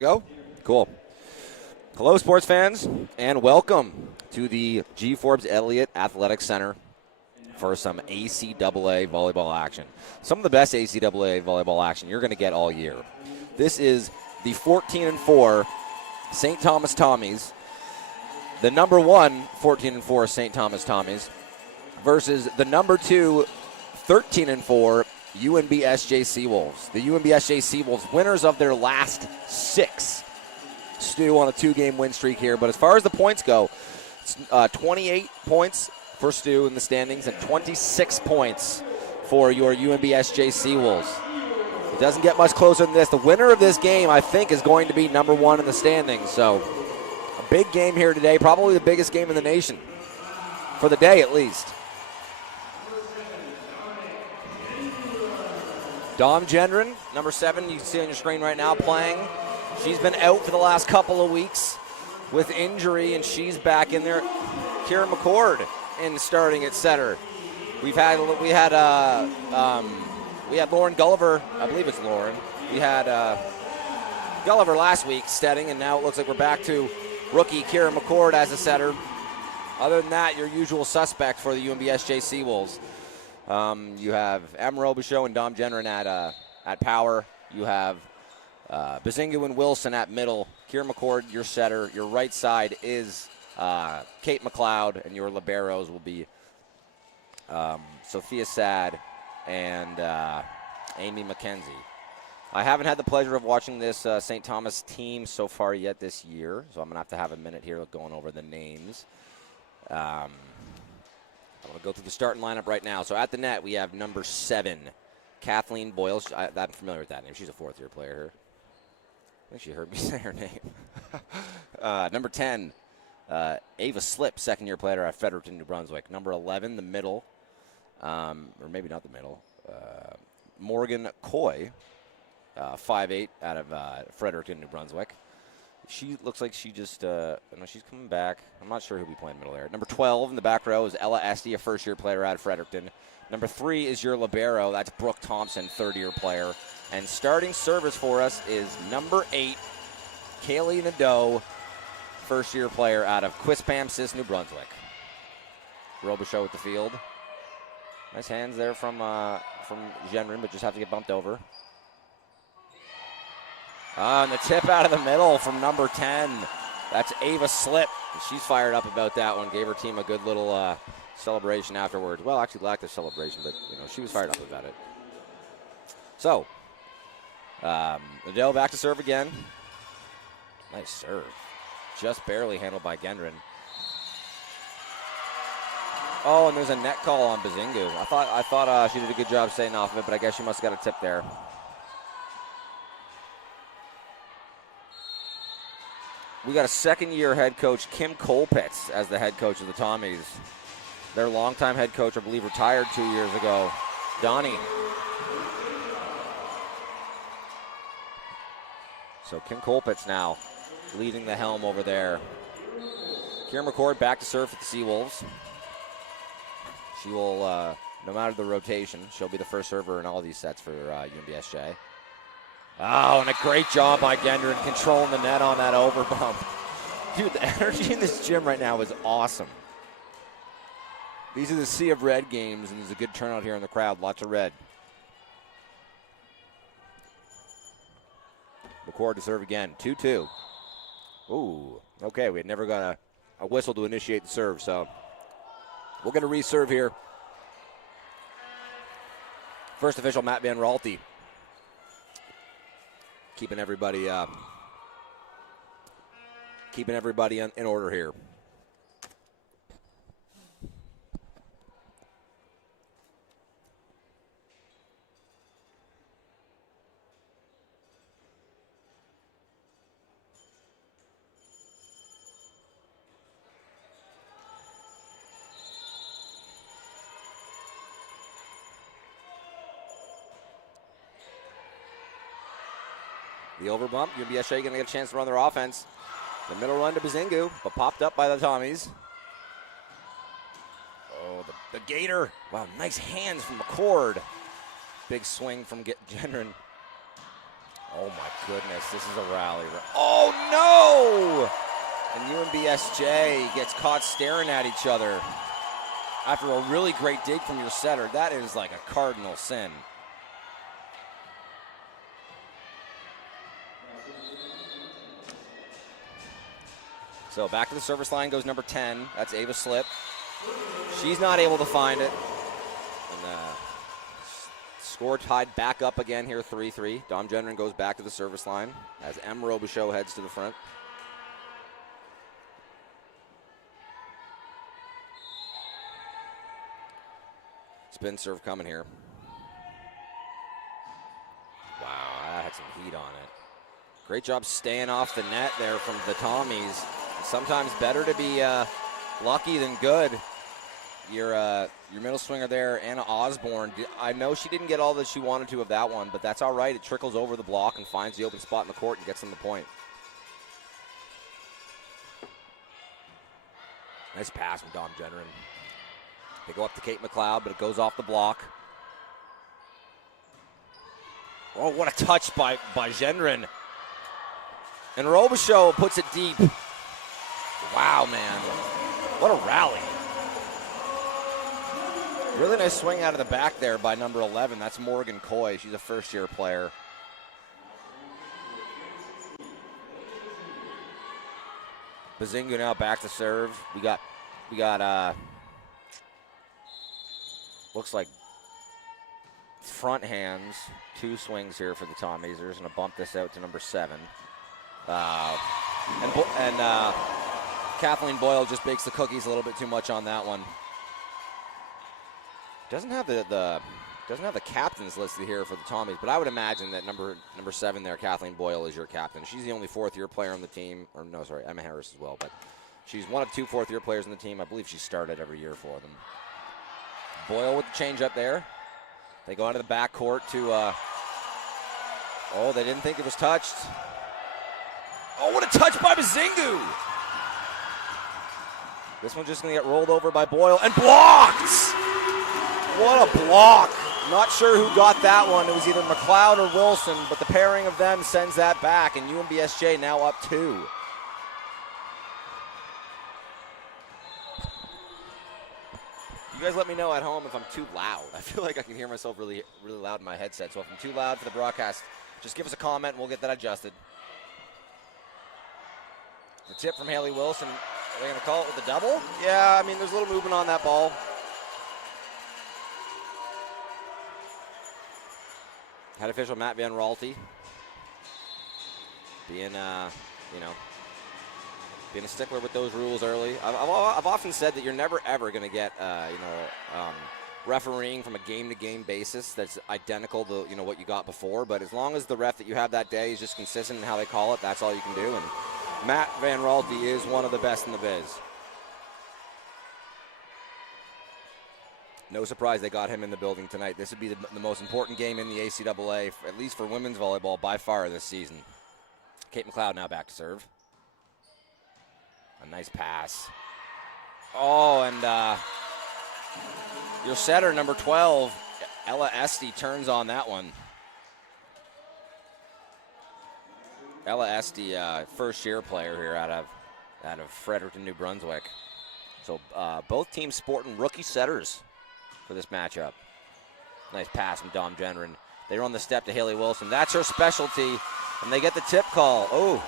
Go? Cool. Hello, sports fans, and welcome to the G. Forbes Elliott Athletic Center for some ACAA volleyball action. Some of the best ACAA volleyball action you're going to get all year. This is the 14-4 St. Thomas Tommies, the number one 14-4 St. Thomas Tommies, versus the number two 13-4 UNBSJ Seawolves. The UNBSJ Seawolves, winners of their last 6. STU on a 2-game win streak here. But as far as the points go, it's 28 points for STU in the standings and 26 points for your UNBSJ Seawolves. It doesn't get much closer than this. The winner of this game, I think, is going to be number one in the standings. So a big game here today, probably the biggest game in the nation, for the day at least. Dom Gendron, number 7, you can see on your screen right now, playing. She's been out for the last couple of weeks with injury, and she's back in there. Kira McCord in starting at setter. We had Lauren Gulliver. I believe it's Lauren. We had Gulliver last week steading, and now it looks like we're back to rookie Kira McCord as a setter. Other than that, your usual suspect for the UNBSJ Seawolves. You have Em Robichaud and Dom Gendron at power. You have Bazingu and Wilson at middle. Kira McCord, your setter. Your right side is Kate McLeod, and your liberos will be Sophia Sad and Amy McKenzie. I haven't had the pleasure of watching this St. Thomas team so far yet this year, so I'm going to have a minute here going over the names. I'm going to go through the starting lineup right now. So at the net, we have number 7, Kathleen Boyle. I'm familiar with that name. She's a 4th-year player here. I think she heard me say her name. Number 10, Ava Slip, 2nd-year player at Fredericton, New Brunswick. Number 11, the middle, or maybe not the middle, Morgan Coy, 5'8", out of Fredericton, New Brunswick. She looks like she just, no, she's coming back. I'm not sure who'll be playing middle there. Number 12 in the back row is Ella Esty, a 1st-year player out of Fredericton. Number 3 is your libero. That's Brooke Thompson, 3rd-year player. And starting service for us is number 8, Kaylee Nadeau, 1st-year player out of Quispamsis, New Brunswick. Robichaud with the field. Nice hands there from Gendron, but just have to get bumped over. And the tip out of the middle from number 10. That's Ava Slip. She's fired up about that one. Gave her team a good little celebration afterwards. Well, actually lacked a celebration, but she was fired up about it. So, Adele back to serve again. Nice serve. Just barely handled by Gendron. Oh, and there's a net call on Bazingu. I thought she did a good job staying off of it, but I guess she must have got a tip there. We got a 2nd-year head coach, Kim Colpitz, as the head coach of the Tommies. Their longtime head coach, I believe, retired 2 years ago, Donnie. So Kim Colpitz now leading the helm over there. Kira McCord back to serve for the Seawolves. She will, no matter the rotation, she'll be the first server in all these sets for UNBSJ. Oh, and a great job by Gendron controlling the net on that overbump. Dude, the energy in this gym right now is awesome. These are the Sea of Red games, and there's a good turnout here in the crowd. Lots of red. McCord to serve again. 2-2. Ooh, okay. We had never got a whistle to initiate the serve, so we're going to reserve here. First official, Matt Van Raalte. Keeping everybody in order here. The overbump, UNBSJ going to get a chance to run their offense. The middle run to Bazingu, but popped up by the Tommies. Oh, the Gator. Wow, nice hands from McCord. Big swing from Gendron. Oh my goodness, this is a rally. Oh no! And UNBSJ gets caught staring at each other after a really great dig from your setter. That is like a cardinal sin. So back to the service line goes number 10. That's Ava Slip. She's not able to find it. And score tied back up again here, 3-3. Dom Gendron goes back to the service line as M. Robichaux heads to the front. Spin serve coming here. Wow, that had some heat on it. Great job staying off the net there from the Tommies. It's sometimes better to be lucky than good. Your middle swinger there, Anna Osborne, I know she didn't get all that she wanted to of that one, but that's all right. It trickles over the block and finds the open spot in the court and gets them the point. Nice pass from Dom Gendron. They go up to Kate McLeod, but it goes off the block. Oh, what a touch by Gendron. And Robichaux puts it deep. Wow, man. What a rally. Really nice swing out of the back there by number 11. That's Morgan Coy. She's a first-year player. Bazingu now back to serve. We got looks like front hands, 2 swings here for the Tommies. They're just going to bump this out to number 7. And Kathleen Boyle just bakes the cookies a little bit too much on that one. Doesn't have the captains listed here for the Tommies, but I would imagine that number 7 there, Kathleen Boyle, is your captain. She's the only 4th-year player on the team, or no, sorry, Emma Harris as well, but she's one of 2 4th-year players on the team. I believe she started every year for them. Boyle with the change up there. They go out of the backcourt to, oh, they didn't think it was touched. Oh, what a touch by Bazingu! This one's just going to get rolled over by Boyle and blocked! What a block. Not sure who got that one. It was either McLeod or Wilson, but the pairing of them sends that back, and UNBSJ now up 2. You guys let me know at home if I'm too loud. I feel like I can hear myself really, really loud in my headset, so if I'm too loud for the broadcast, just give us a comment and we'll get that adjusted. The tip from Haley Wilson. Are they going to call it with a double? Yeah, I mean, there's a little movement on that ball. Head official Matt Van Raalte being, being a stickler with those rules early. I've often said that you're never ever going to get, refereeing from a game-to-game basis that's identical to what you got before. But as long as the ref that you have that day is just consistent in how they call it, that's all you can do. And Matt Van Raalte is one of the best in the biz. No surprise they got him in the building tonight. This would be the most important game in the ACAA, at least for women's volleyball, by far this season. Kate McLeod now back to serve. A nice pass. Oh, and your setter, number 12, Ella Esty, turns on that one. Ella Esty, first-year player here out of Fredericton, New Brunswick. So both teams sporting rookie setters for this matchup. Nice pass from Dom Gendron. They run the step to Haley Wilson. That's her specialty, and they get the tip call. Oh.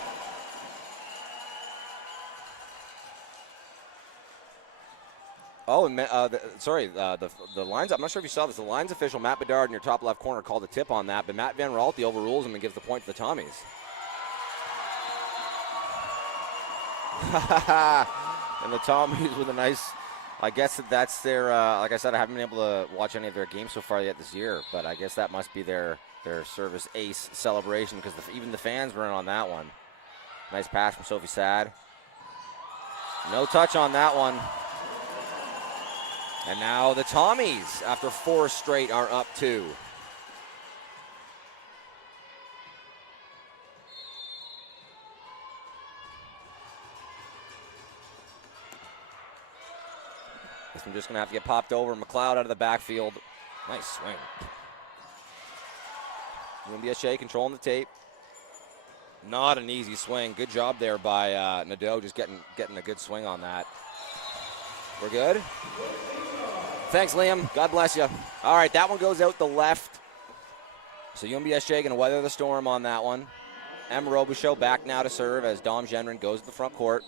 Oh, and the lines, I'm not sure if you saw this, the lines official, Matt Bedard, in your top left corner, called a tip on that, but Matt Van Raalte overrules him and gives the point to the Tommies. And the Tommies with a nice, I guess that's their, like I said, I haven't been able to watch any of their games so far yet this year, but I guess that must be their service ace celebration, because even the fans were in on that one. Nice pass from Sophie Sad. No touch on that one. And now the Tommies, after 4 straight, are up 2. This one's just going to have to get popped over. McLeod out of the backfield. Nice swing. UNBSJ controlling the tape. Not an easy swing. Good job there by Nadeau, just getting a good swing on that. We're good? Thanks, Liam. God bless you. All right, that one goes out the left. So UNBSJ going to weather the storm on that one. M. Robichaud back now to serve as Dom Genren goes to the front court.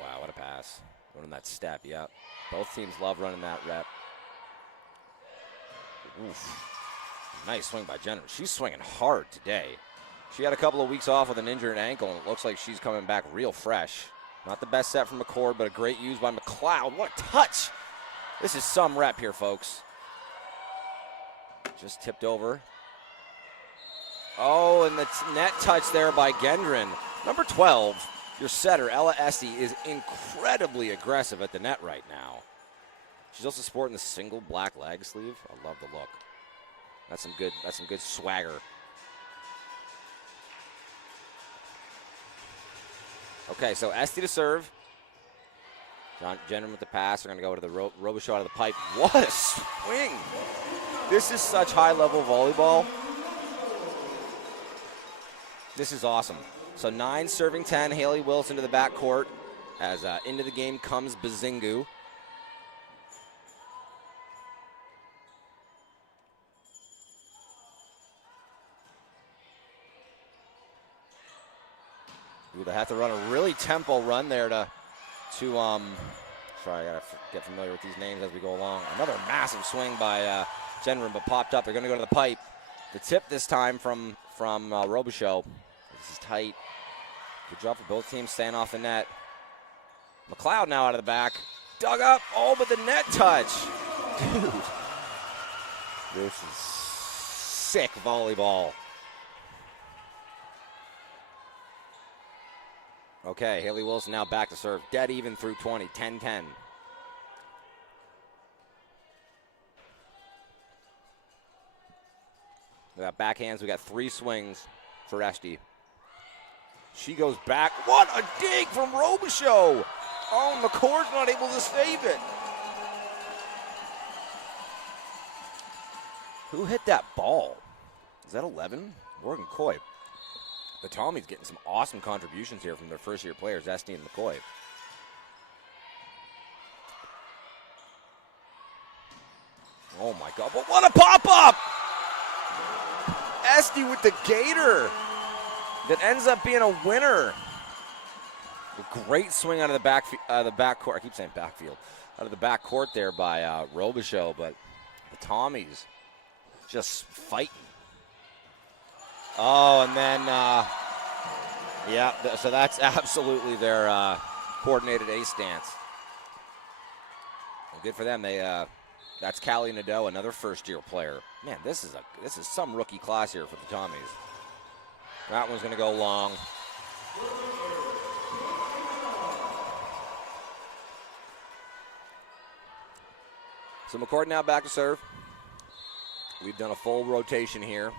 Wow, what a pass. Running that step, yeah. Both teams love running that rep. Oof. Nice swing by Genren. She's swinging hard today. She had a couple of weeks off with an injured ankle, and it looks like she's coming back real fresh. Not the best set from McCord, but a great use by McLeod. What a touch! This is some rep here, folks. Just tipped over. Oh, and the net touch there by Gendron. Number 12, your setter, Ella Esty, is incredibly aggressive at the net right now. She's also sporting the single black leg sleeve. I love the look. That's some good swagger. Okay, so Esty to serve. Genren with the pass. They're going to go to the Robichaud out of the pipe. What a swing! This is such high-level volleyball. This is awesome. So 9 serving 10. Haley Wilson to the backcourt as into the game comes Bazingu. Ooh, they have to run a really tempo run there to sorry, I gotta get familiar with these names as we go along. Another massive swing by Genren, but popped up. They're gonna go to the pipe. The tip this time from Robichaud. This is tight. Good job for both teams staying off the net. McLeod now out of the back. Dug up. Oh, but the net touch. Dude. This is sick volleyball. Okay, Haley Wilson now back to serve. Dead even through 20, 10-10. We got backhands. We got 3 swings for Esty. She goes back. What a dig from Robichaud. Oh, McCord's not able to save it. Who hit that ball? Is that 11? Morgan Coy. The Tommies getting some awesome contributions here from their first-year players, Esty and McCoy. Oh, my God. But what a pop-up! Esty with the gator that ends up being a winner. A great swing out of the backcourt. I keep saying backfield. Out of the backcourt there by Robichaud, but the Tommies just fighting. Oh, and then, yeah, so that's absolutely their coordinated ace stance. Well, good for them. That's Callie Nadeau, another first-year player. Man, this is some rookie class here for the Tommies. That one's going to go long. So McCord now back to serve. We've done a full rotation here.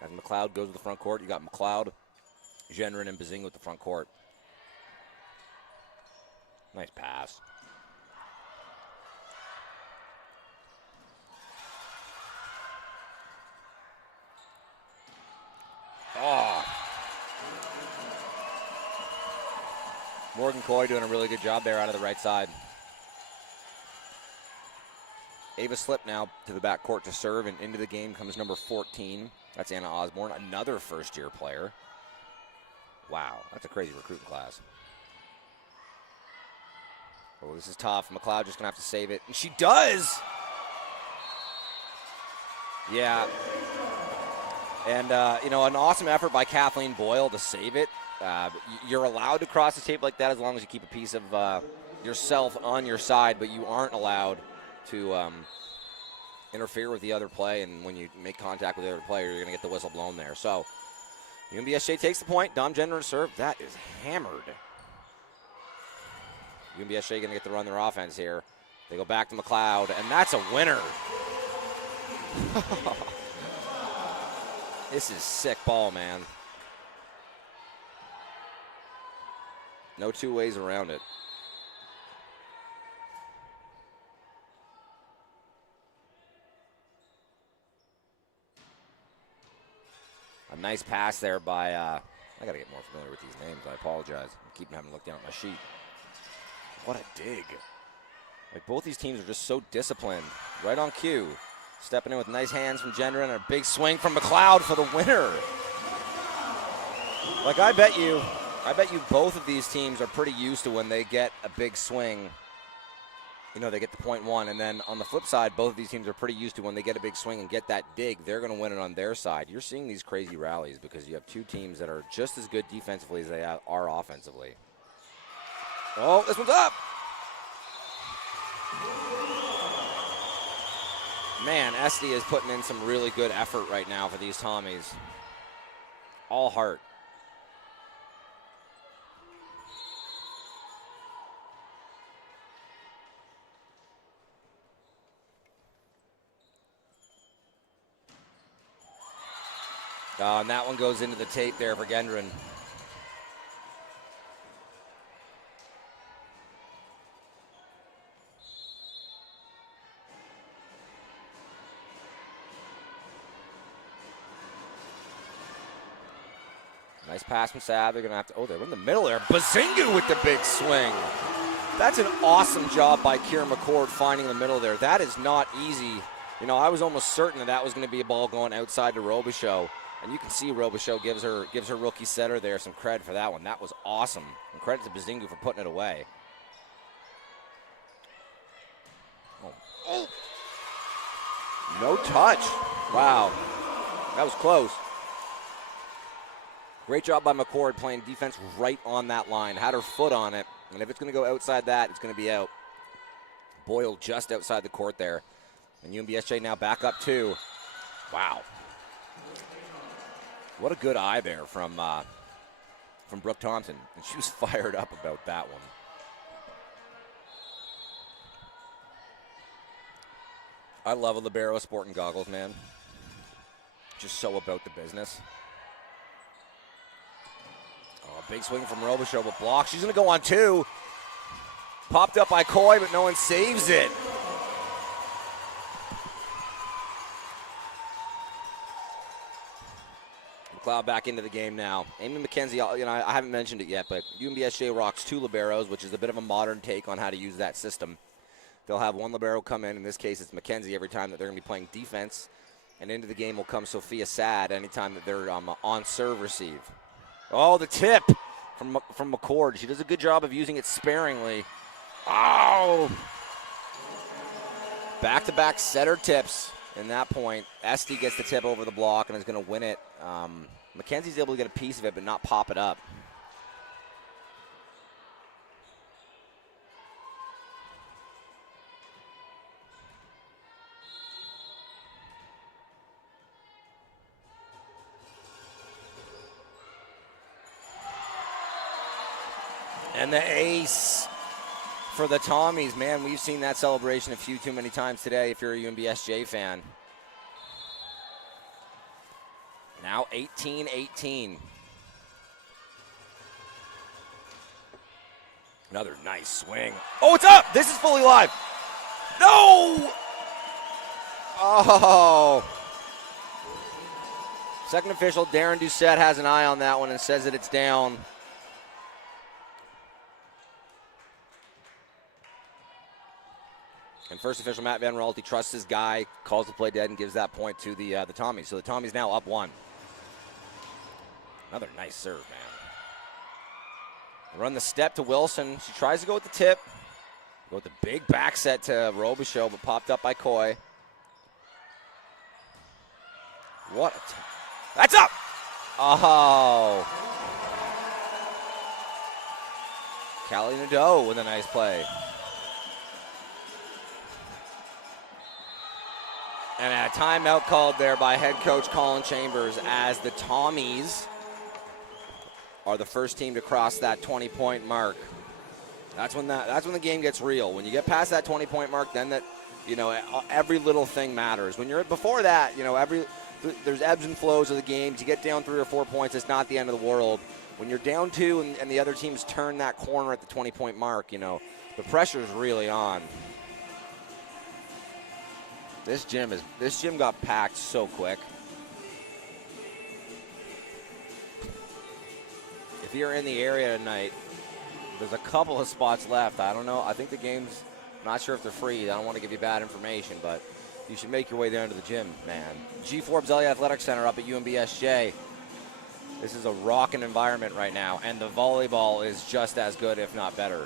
As McLeod goes to the front court, you got McLeod, Genren, and Bazingu at the front court. Nice pass. Oh. Morgan Coy doing a really good job there out of the right side. Ava Slip now to the back court to serve, and into the game comes number 14. That's Anna Osborne, another first-year player. Wow, that's a crazy recruiting class. Oh, this is tough. McLeod just going to have to save it, and she does! Yeah. And, an awesome effort by Kathleen Boyle to save it. You're allowed to cross the tape like that as long as you keep a piece of yourself on your side, but you aren't allowed to interfere with the other play, and when you make contact with the other player, you're going to get the whistle blown there. So, UNBSJ takes the point. Dom Genren serve. That is hammered. UNBSJ going to get to run their offense here. They go back to McLeod, and that's a winner. This is sick ball, man. No two ways around it. A nice pass there by, I got to get more familiar with these names. I apologize. I'm keeping having to look down at my sheet. What a dig. Like, both these teams are just so disciplined. Right on cue. Stepping in with nice hands from Gendron and a big swing from McLeod for the winner. Like, I bet you both of these teams are pretty used to when they get a big swing. You know, they get the .1, and then on the flip side, both of these teams are pretty used to when they get a big swing and get that dig, they're going to win it on their side. You're seeing these crazy rallies because you have two teams that are just as good defensively as they are offensively. Oh, this one's up! Man, STU is putting in some really good effort right now for these Tommies. All heart. And that one goes into the tape there for Gendron. Nice pass from Saab. They're going to have to, oh, they're in the middle there. Bazingu with the big swing. That's an awesome job by Kieran McCord finding the middle there. That is not easy. You know, I was almost certain that was going to be a ball going outside to Robichaud. And you can see Robichaud gives her rookie setter there some credit for that one. That was awesome. And credit to Bazingu for putting it away. Oh. No touch. Wow. That was close. Great job by McCord playing defense right on that line. Had her foot on it. And if it's going to go outside that, it's going to be out. Boyle just outside the court there. And UNBSJ now back up 2. Wow. What a good eye there from Brooke Thompson. And she was fired up about that one. I love a libero sporting goggles, man. Just so about the business. Oh, big swing from Robichaud, but blocked. She's going to go on 2. Popped up by Coy, but no one saves it. McLeod back into the game now. Amy McKenzie, you know, I haven't mentioned it yet, but UNBSJ rocks 2 liberos, which is a bit of a modern take on how to use that system. They'll have 1 libero come in. In this case, it's McKenzie every time that they're going to be playing defense. And into the game will come Sophia Sad anytime that they're on serve receive. Oh, the tip from McCord. She does a good job of using it sparingly. Oh! Back-to-back setter tips. In that point, STU gets the tip over the block and is going to win it. McKenzie's able to get a piece of it but not pop it up. And the ace for the Tommies. Man, we've seen that celebration a few too many times today if you're a UNBSJ fan. Now 18-18. Another nice swing. Oh, it's up! This is fully live. No! Oh. Second official, Darren Doucette, has an eye on that one and says that it's down. And first official, Matt Van Raalte, trusts his guy, calls the play dead, and gives that point to the Tommies. So the Tommies now up 1. Another nice serve, man. Run the step to Wilson. She tries to go with the tip. Go with the big back set to Robichaud, but popped up by Coy. What a that's up! Oh. Callie Nadeau with a nice play. And a timeout called there by head coach Colin Chambers as the Tommies are the first team to cross that 20-point mark. That's when the game gets real. When you get past that 20-point mark, then that, you know, every little thing matters. When you're before that, you know, there's ebbs and flows of the games. You get down 3 or 4 points, it's not the end of the world. When you're down 2 and the other teams turn that corner at the 20-point mark, you know, the pressure's really on. This gym got packed so quick. if you're in the area tonight, there's a couple of spots left. I don't know. I think the game's, I'm not sure if they're free. I don't want to give you bad information, but you should make your way down to the gym, man. G. Forbes Elliott Athletic Center up at UNBSJ. This is a rocking environment right now, and the volleyball is just as good, if not better.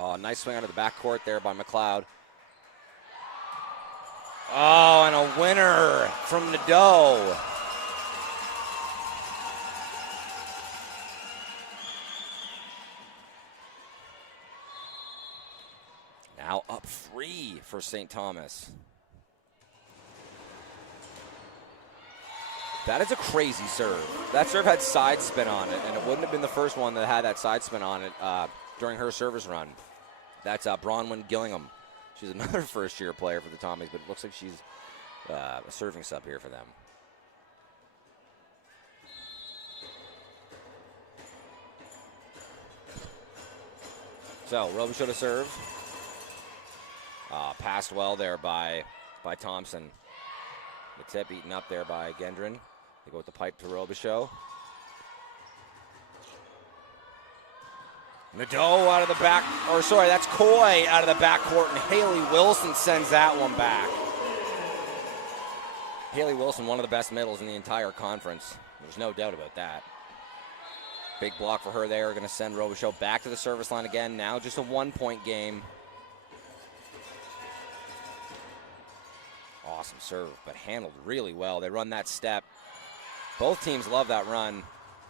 Oh, nice swing out of the backcourt there by McLeod. Oh, and a winner from Nadeau. Now up 3 for St. Thomas. That is a crazy serve. That serve had side spin on it, and it wouldn't have been the first one that had that side spin on it during her service run. That's Bronwyn Gillingham. She's another first-year player for the Tommies, but it looks like she's a serving sub here for them. So, Robichaud to serve. Passed well there by Thompson. The tip eaten up there by Gendron. They go with the pipe to Robichaud. Nadeau out of the back, or sorry, that's Coy out of the backcourt, and Haley Wilson sends that one back. Haley Wilson, one of the best middles in the entire conference. There's no doubt about that. Big block for her there. Going to send Robichaud back to the service line again. Now just a 1-point game. Awesome serve, but handled really well. They run that step. Both teams love that run.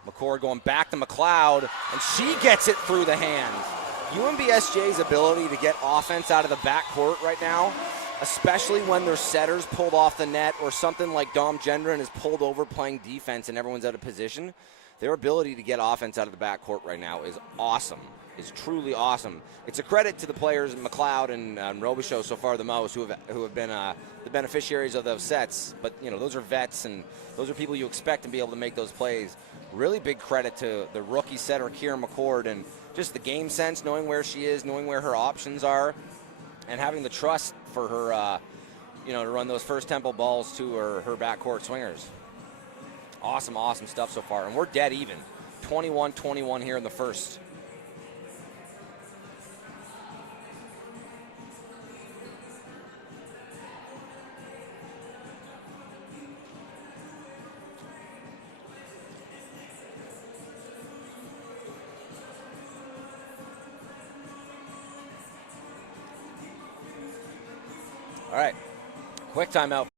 McCord going back to McLeod, and she gets it through the hands. UNBSJ's ability to get offense out of the backcourt right now, especially when their setters pulled off the net or something like Dom Gendron is pulled over playing defense and everyone's out of position, their ability to get offense out of the backcourt right now is awesome. Is truly awesome. It's a credit to the players, McLeod and Robichaud so far the most, who have been the beneficiaries of those sets. But you know, those are vets, and those are people you expect to be able to make those plays. Really big credit to the rookie setter, Kieran McCord, and just the game sense, knowing where she is, knowing where her options are, and having the trust for her, to run those first tempo balls to her backcourt swingers. Awesome, awesome stuff so far. And we're dead even. 21-21 here in the first. All right, quick timeout.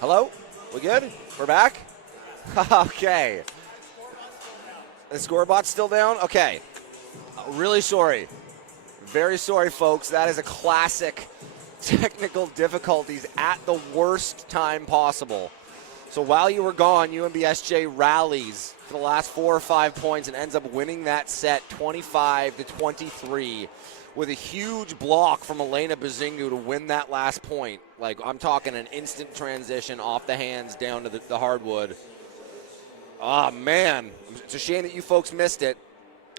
Hello? We good? We're back? Okay. The scoreboard's still down? Okay. Really sorry. Very sorry, folks. That is a classic technical difficulties at the worst time possible. So while you were gone, UNBSJ rallies for the last 4 or 5 points and ends up winning that set 25-23 with a huge block from Elena Bazingu to win that last point. Like, I'm talking an instant transition off the hands down to the hardwood. Oh, man. It's a shame that you folks missed it.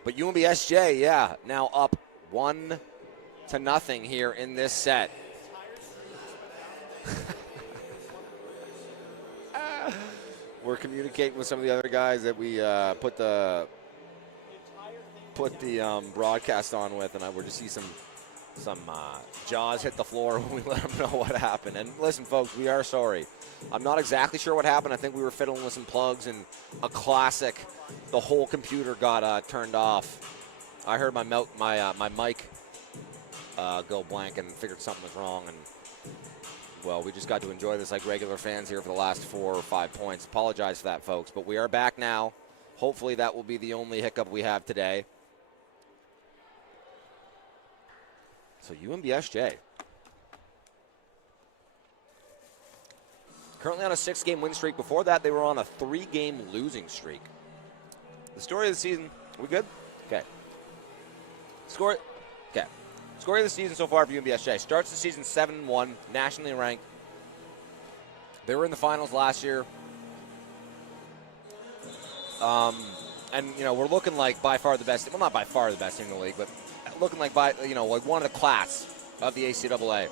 But UNBSJ, yeah, now up 1-0 here in this set. We're communicating with some of the other guys that we put the broadcast on with, and we're just see some jaws hit the floor when we let them know what happened. And listen, folks, we are sorry. I'm not exactly sure what happened. I think we were fiddling with some plugs, and a classic, the whole computer got turned off. I heard my mic go blank and figured something was wrong, and well, we just got to enjoy this like regular fans here for the last 4 or 5 points. Apologize for that, folks, but we are back now. Hopefully that will be the only hiccup we have today. So UNBSJ currently on a 6-game win streak. Before that, they were on a 3-game losing streak. The story of the season, we good? Okay. Score of the season so far for UNBSJ. Starts the season 7-1, nationally ranked. They were in the finals last year. And, you know, we're looking like by far the best, well, not by far the best team in the league, but looking like like one of the class of the ACAA.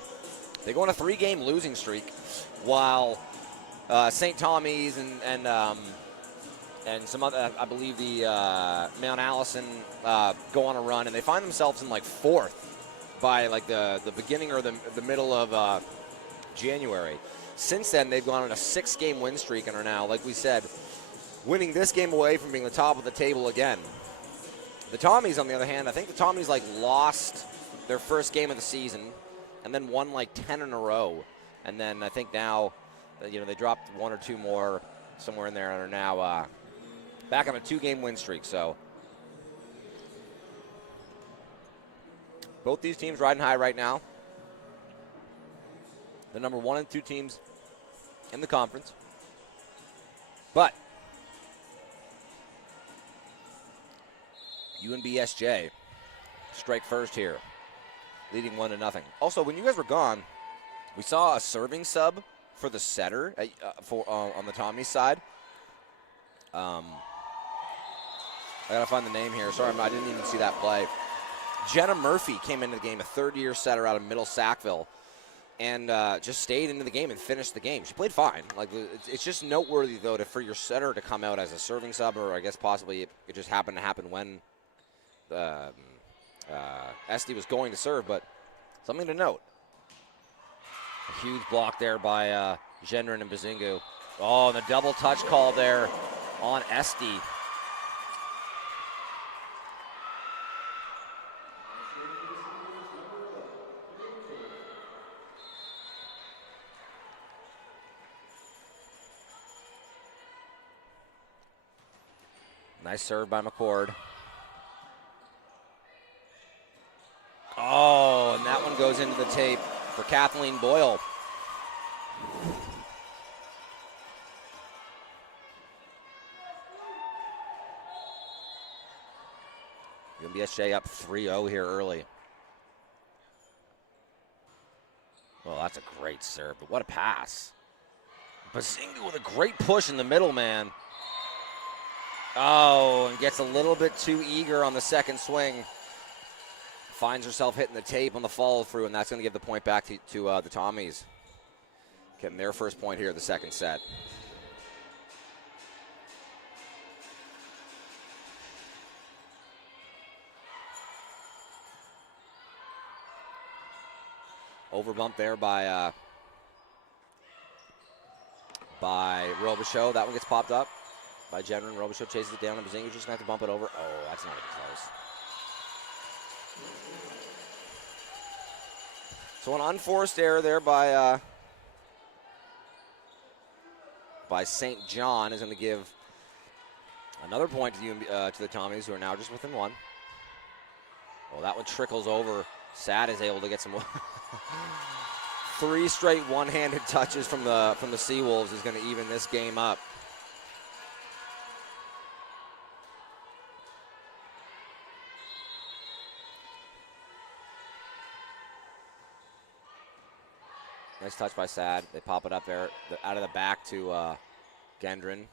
They go on a 3-game losing streak while St. Tommy's and some other, I believe the Mount Allison go on a run, and they find themselves in like 4th by like the beginning or the middle of January. Since then, they've gone on a 6-game win streak and are now, like we said, winning this game away from being the top of the table again. The Tommies, on the other hand, I think the Tommies like lost their first game of the season and then won like 10 in a row. And then I think now, they dropped 1 or 2 more somewhere in there and are now back on a 2-game win streak. So both these teams riding high right now. The number 1 and 2 teams in the conference. But UNBSJ strike first here, leading 1-0. Also, when you guys were gone, we saw a serving sub for the setter on the Tommy side. I gotta find the name here. Sorry, I didn't even see that play. Jenna Murphy came into the game, a 3rd-year setter out of Middle Sackville, and just stayed into the game and finished the game. She played fine. Like, it's just noteworthy, though, for your setter to come out as a serving sub, or I guess possibly it just happened to happen when STU was going to serve, but something to note. A huge block there by Gendron and Bazingu. Oh, and the double touch call there on STU. Nice serve by McCord. Oh, and that one goes into the tape for Kathleen Boyle. UNBSJ up 3-0 here early. Well, that's a great serve, but what a pass. Bazingu with a great push in the middle, man. Oh, and gets a little bit too eager on the second swing. Finds herself hitting the tape on the follow-through, and that's going to give the point back to the Tommies. Getting their first point here in the second set. Overbump there by Robichaud. That one gets popped up. by Jenner. Robichaud chases it down, and Bazinga's just going to have to bump it over. Oh, that's not even close. So an unforced error there by St. John is going to give another point to the Tommies, who are now just within one. Well, that one trickles over. Sad is able to get some 3 straight one-handed touches from the Seawolves is going to even this game up. Nice touch by Sad. They pop it up there out of the back to Gendron.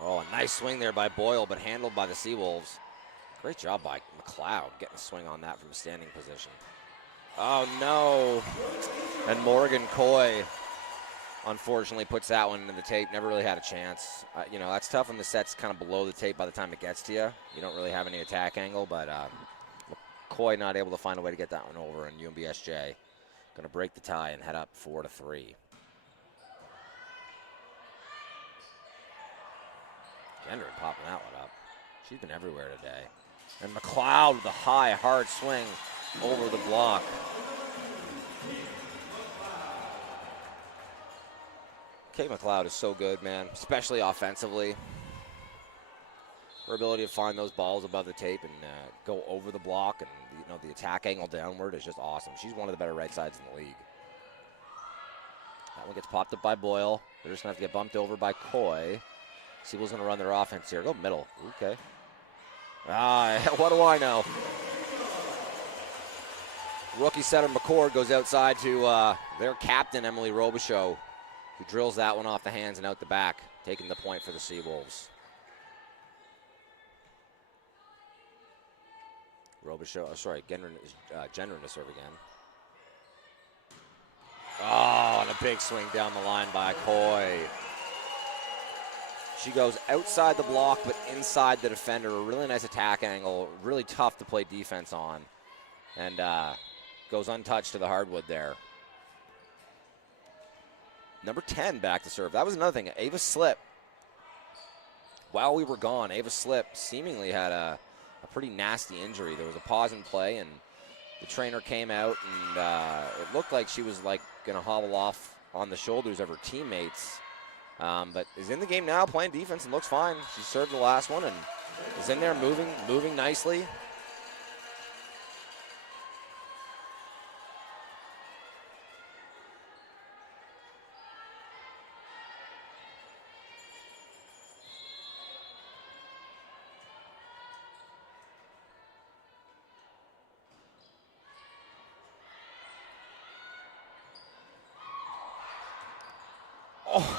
Oh, a nice swing there by Boyle, but handled by the Seawolves. Great job by McLeod getting a swing on that from a standing position. Oh, no. And Morgan Coy, unfortunately, puts that one into the tape. Never really had a chance. You know, that's tough when the set's kind of below the tape by the time it gets to you. You don't really have any attack angle, but Coy not able to find a way to get that one over, and UNBSJ going to break the tie and head up 4-3. Gendron popping that one up. She's been everywhere today. And McLeod with a high, hard swing over the block. Kate McLeod is so good, man, especially offensively. Her ability to find those balls above the tape and go over the block and, you know, the attack angle downward is just awesome. She's one of the better right sides in the league. That one gets popped up by Boyle. They're just going to have to get bumped over by Coy. Siebel's going to run their offense here. Go middle. Okay. What do I know? Rookie setter McCord goes outside to their captain, Emily Robichaud, who drills that one off the hands and out the back, taking the point for the Seawolves. Gendron to serve again. Oh, and a big swing down the line by Coy. She goes outside the block, but inside the defender. A really nice attack angle. Really tough to play defense on. And goes untouched to the hardwood there. Number 10 back to serve. That was another thing. Ava Slip. While we were gone, Ava Slip seemingly had a pretty nasty injury. There was a pause in play, and the trainer came out, and it looked like she was like going to hobble off on the shoulders of her teammates. But is in the game now, playing defense, and looks fine. She served the last one and is in there moving nicely.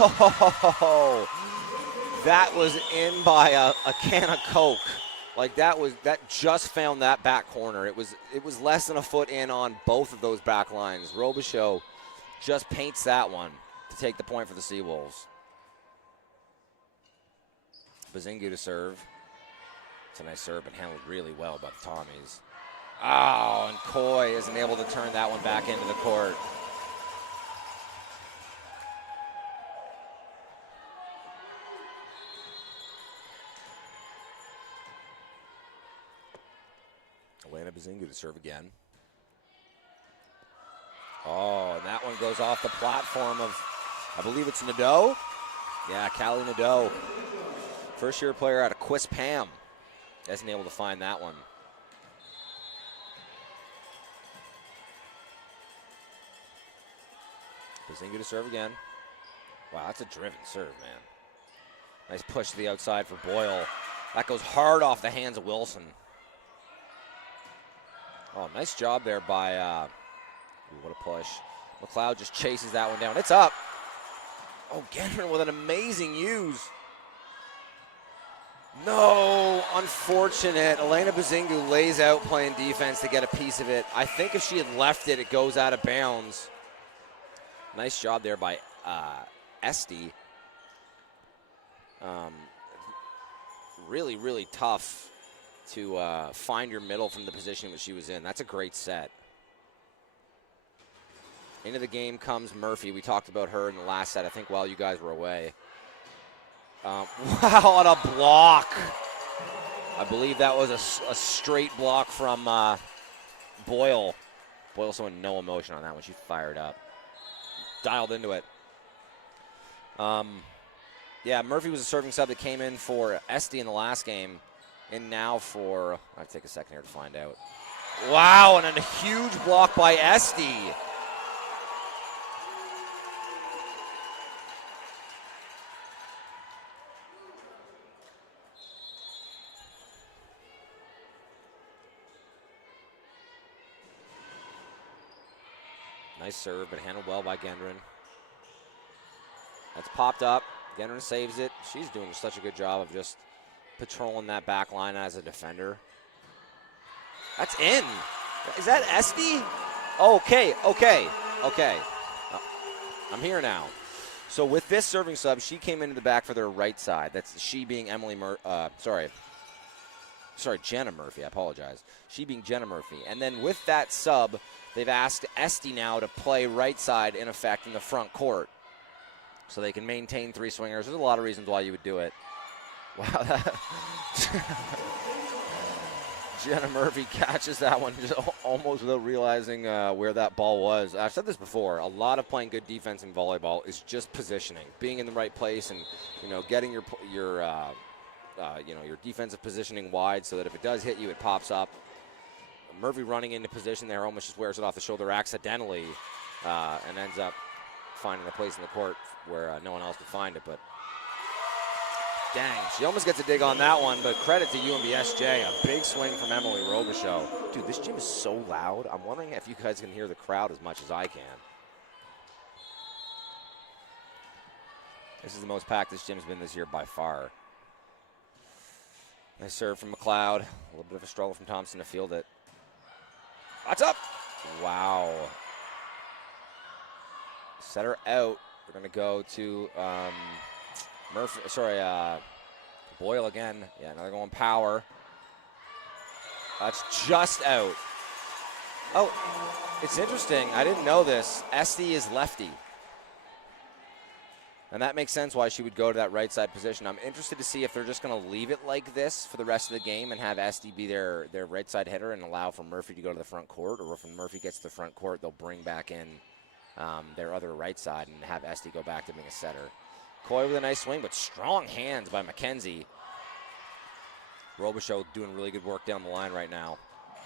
Oh, that was in by a can of Coke. Like that just found that back corner. It was less than a foot in on both of those back lines. Robichaud just paints that one to take the point for the Seawolves. Bazinga to serve. It's a nice serve, but handled really well by the Tommies. Oh, and Coy isn't able to turn that one back into the court. Elena Bazinga to serve again. Oh, and that one goes off the platform of, I believe it's Nadeau. Yeah, Callie Nadeau. First-year player out of Quispam. Isn't able to find that one. Bazinga to serve again. Wow, that's a driven serve, man. Nice push to the outside for Boyle. That goes hard off the hands of Wilson. Oh, nice job there by, what a push. McLeod just chases that one down. It's up. Oh, Gendron with an amazing use. No, unfortunate. Elena Bazinga lays out playing defense to get a piece of it. I think if she had left it, it goes out of bounds. Nice job there by Esty. Really, really tough to find your middle from the position that she was in. That's a great set. Into the game comes Murphy. We talked about her in the last set, I think, while you guys were away. Wow, on a block. I believe that was a straight block from Boyle. Boyle showing no emotion on that one. She fired up. Dialed into it. Yeah, Murphy was a serving sub that came in for Esty in the last game. And now for, I'll take a second here to find out. Wow, and a huge block by Esty. Nice serve, but handled well by Gendron. That's popped up. Gendron saves it. She's doing such a good job of just patrolling that back line as a defender. That's in. Is that Esty? Okay. I'm here now. So with this serving sub, she came into the back for their right side. That's she being Jenna Murphy. I apologize. She being Jenna Murphy. And then with that sub, they've asked Esty now to play right side, in effect, in the front court. So they can maintain three swingers. There's a lot of reasons why you would do it. Wow. Jenna Murphy catches that one just almost without realizing where that ball was. I've said this before. A lot of playing good defense in volleyball is just positioning, being in the right place, and getting your defensive positioning wide so that if it does hit you, it pops up. Murphy running into position there almost just wears it off the shoulder accidentally, and ends up finding a place in the court where no one else could find it. But dang, she almost gets a dig on that one, but credit to UNBSJ. A big swing from Emily Robichaux. Dude, this gym is so loud. I'm wondering if you guys can hear the crowd as much as I can. This is the most packed this gym's been this year by far. Nice serve from McLeod. A little bit of a struggle from Thompson to field it. That's up. Wow. Set her out. We're going to go to Boyle again. Yeah, another going power. That's just out. Oh, it's interesting. I didn't know this. Esty is lefty. And that makes sense why she would go to that right side position. I'm interested to see if they're just going to leave it like this for the rest of the game and have Esty be their right side hitter and allow for Murphy to go to the front court, or if when Murphy gets to the front court, they'll bring back in their other right side and have Esty go back to being a setter. Coy with a nice swing, but strong hands by Mackenzie. Robichaux doing really good work down the line right now.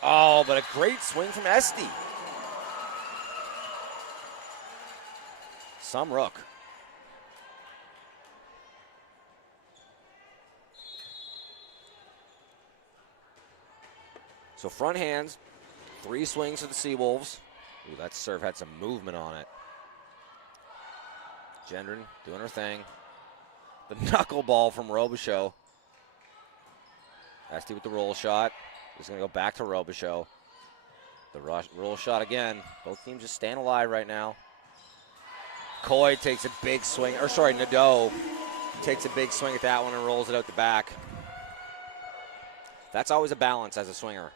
Oh, but a great swing from Esty. Some rook. So front hands, 3 swings for the Seawolves. Ooh, that serve had some movement on it. Gendron doing her thing. The knuckleball from Robichaux. Esty with the roll shot. He's going to go back to Robichaux. The roll shot again. Both teams just staying alive right now. Coy takes a big swing. Nadeau takes a big swing at that one and rolls it out the back. That's always a balance as a swinger.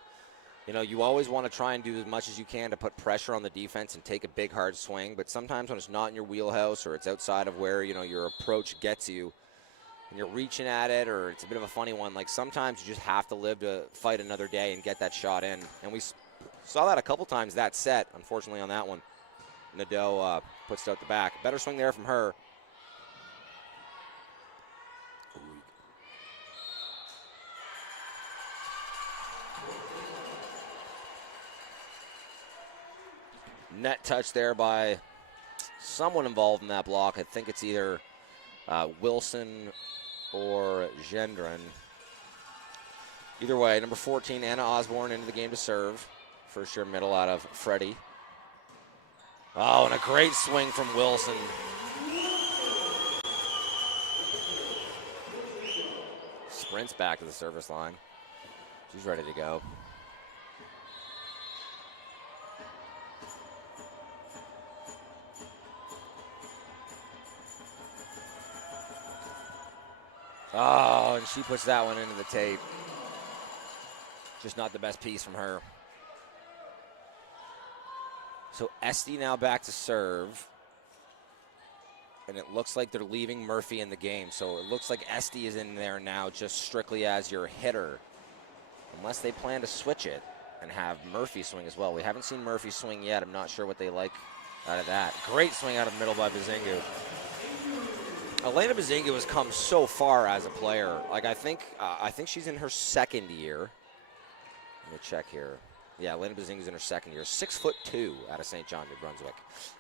You always want to try and do as much as you can to put pressure on the defense and take a big, hard swing. But sometimes when it's not in your wheelhouse or it's outside of where, your approach gets you, and you're reaching at it, or it's a bit of a funny one, like sometimes you just have to live to fight another day and get that shot in. And we saw that a couple times that set, unfortunately, on that one. Nadeau puts it out the back. Better swing there from her. Net touch there by someone involved in that block. I think it's either Wilson or Gendron. Either way, number 14, Anna Osborne, into the game to serve. First year middle out of Freddie. Oh, and a great swing from Wilson. Sprints back to the service line. She's ready to go. Oh, and she puts that one into the tape. Just not the best piece from her. So Esty now back to serve. and it looks like they're leaving Murphy in the game. So it looks like Esty is in there now just strictly as your hitter, unless they plan to switch it and have Murphy swing as well. We haven't seen Murphy swing yet. I'm not sure what they like out of that. Great swing out of the middle by Bazingu. Elena Bazingu has come so far as a player. Like, I think she's in her second year. Let me check here. Yeah, Elena Bazingu's in her second year. 6'2" out of St. John, New Brunswick.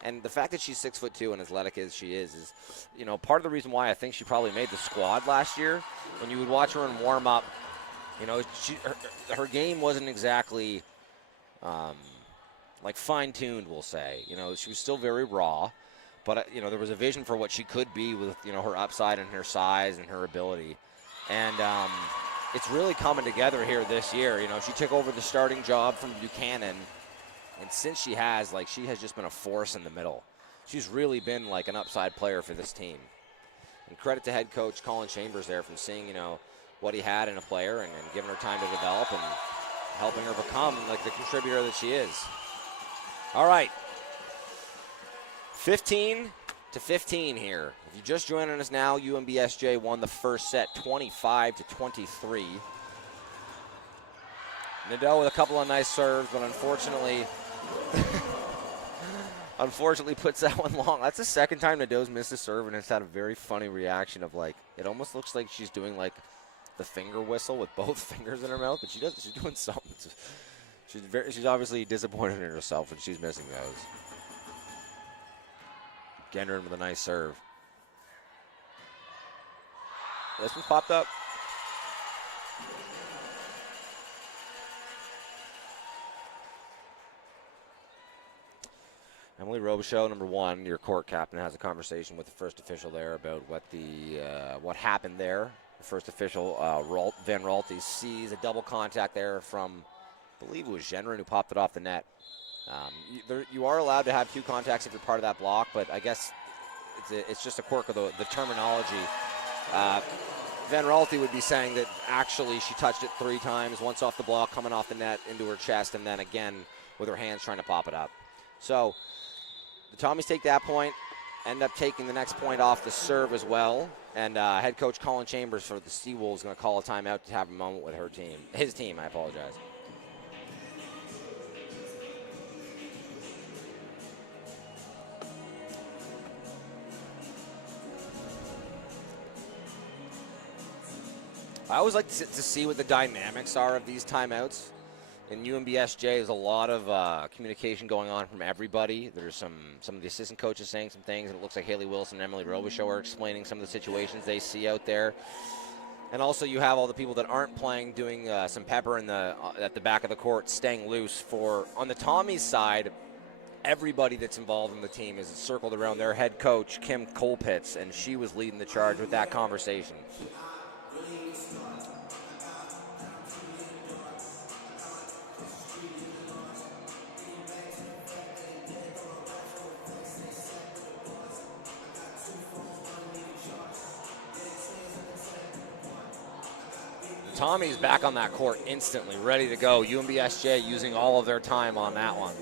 And the fact that she's 6'2" and athletic as she is, you know, part of the reason why I think she probably made the squad last year. When you would watch her in warm up, you know, her game wasn't exactly like fine-tuned, we'll say. You know, she was still very raw, but, you know, there was a vision for what she could be with, you know, her upside and her size and her ability. And it's really coming together here this year. You know, she took over the starting job from Buchanan, and since she has just been a force in the middle. She's really been like an upside player for this team. And credit to head coach Colin Chambers there from seeing, you know, what he had in a player and giving her time to develop and helping her become like the contributor that she is. All right. 15-15 here. If you're just joining us now, UNBSJ won the first set 25-23. Nadeau with a couple of nice serves, but unfortunately puts that one long. That's the second time Nadeau's missed a serve, and it's had a very funny reaction of, like, it almost looks like she's doing like the finger whistle with both fingers in her mouth, but she's doing something. She's obviously disappointed in herself when she's missing those. Gendron with a nice serve. This one popped up. Emily Robichaud, number one, your court captain, has a conversation with the first official there about what happened there. The first official, Van Raalte, sees a double contact there from, I believe it was Gendron who popped it off the net. You are allowed to have two contacts if you're part of that block, but I guess it's just a quirk of the terminology. Van Raalte would be saying that actually she touched it 3 times, once off the block, coming off the net into her chest, and then again with her hands trying to pop it up. So the Tommies take that point, end up taking the next point off the serve as well, and head coach Colin Chambers for the Seawolves is going to call a timeout to have a moment with his team. I apologize. I always like to see what the dynamics are of these timeouts. In UNBSJ, there's a lot of communication going on from everybody. There's some of the assistant coaches saying some things, and it looks like Haley Wilson and Emily Robichaud are explaining some of the situations they see out there. And also you have all the people that aren't playing doing some pepper at the back of the court, staying loose. On the Tommies side, everybody that's involved in the team is circled around their head coach, Kim Colpitz, and she was leading the charge with that conversation. Tommy's back on that court instantly, ready to go. UNBSJ using all of their time on that one.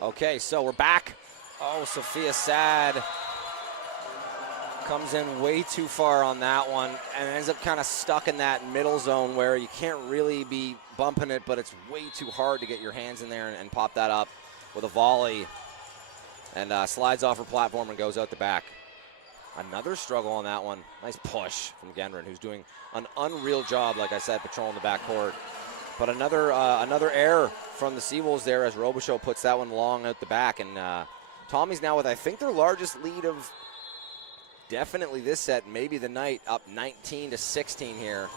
Okay, so we're back. Oh, Sophia Sad comes in way too far on that one and ends up kind of stuck in that middle zone where you can't really be bumping it, but it's way too hard to get your hands in there and pop that up with a volley. And slides off her platform and goes out the back. Another struggle on that one. Nice push from Gendron, who's doing an unreal job, like I said, patrolling the backcourt. But another error from the Seawolves there as Robichaud puts that one long out the back. And Tommy's now with, I think, their largest lead of definitely this set, maybe the night, up 19-16 here.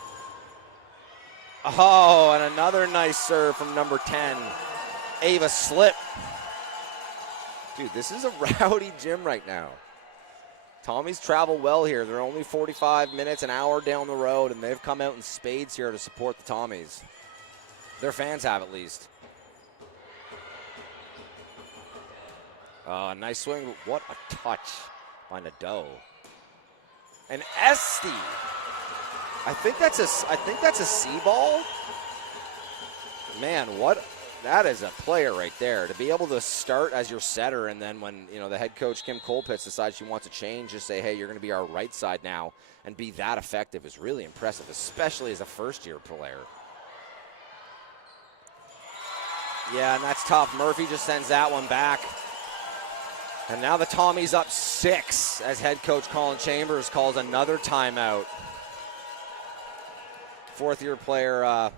Oh, and another nice serve from number 10, Ava Slip. Dude, this is a rowdy gym right now. Tommy's travel well here. They're only 45 minutes, an hour down the road, and they've come out in spades here to support the Tommies. Their fans have, at least. Nice swing. What a touch by Nadeau. And Esti. I think that's a C ball. Man, that is a player right there. To be able to start as your setter, and then when the head coach Kim Colpitts decides she wants to change, just say, hey, you're going to be our right side now, and be that effective is really impressive, especially as a first-year player. Yeah, and that's tough. Murphy just sends that one back. And now the Tommies up 6 as head coach Colin Chambers calls another timeout. Fourth-year player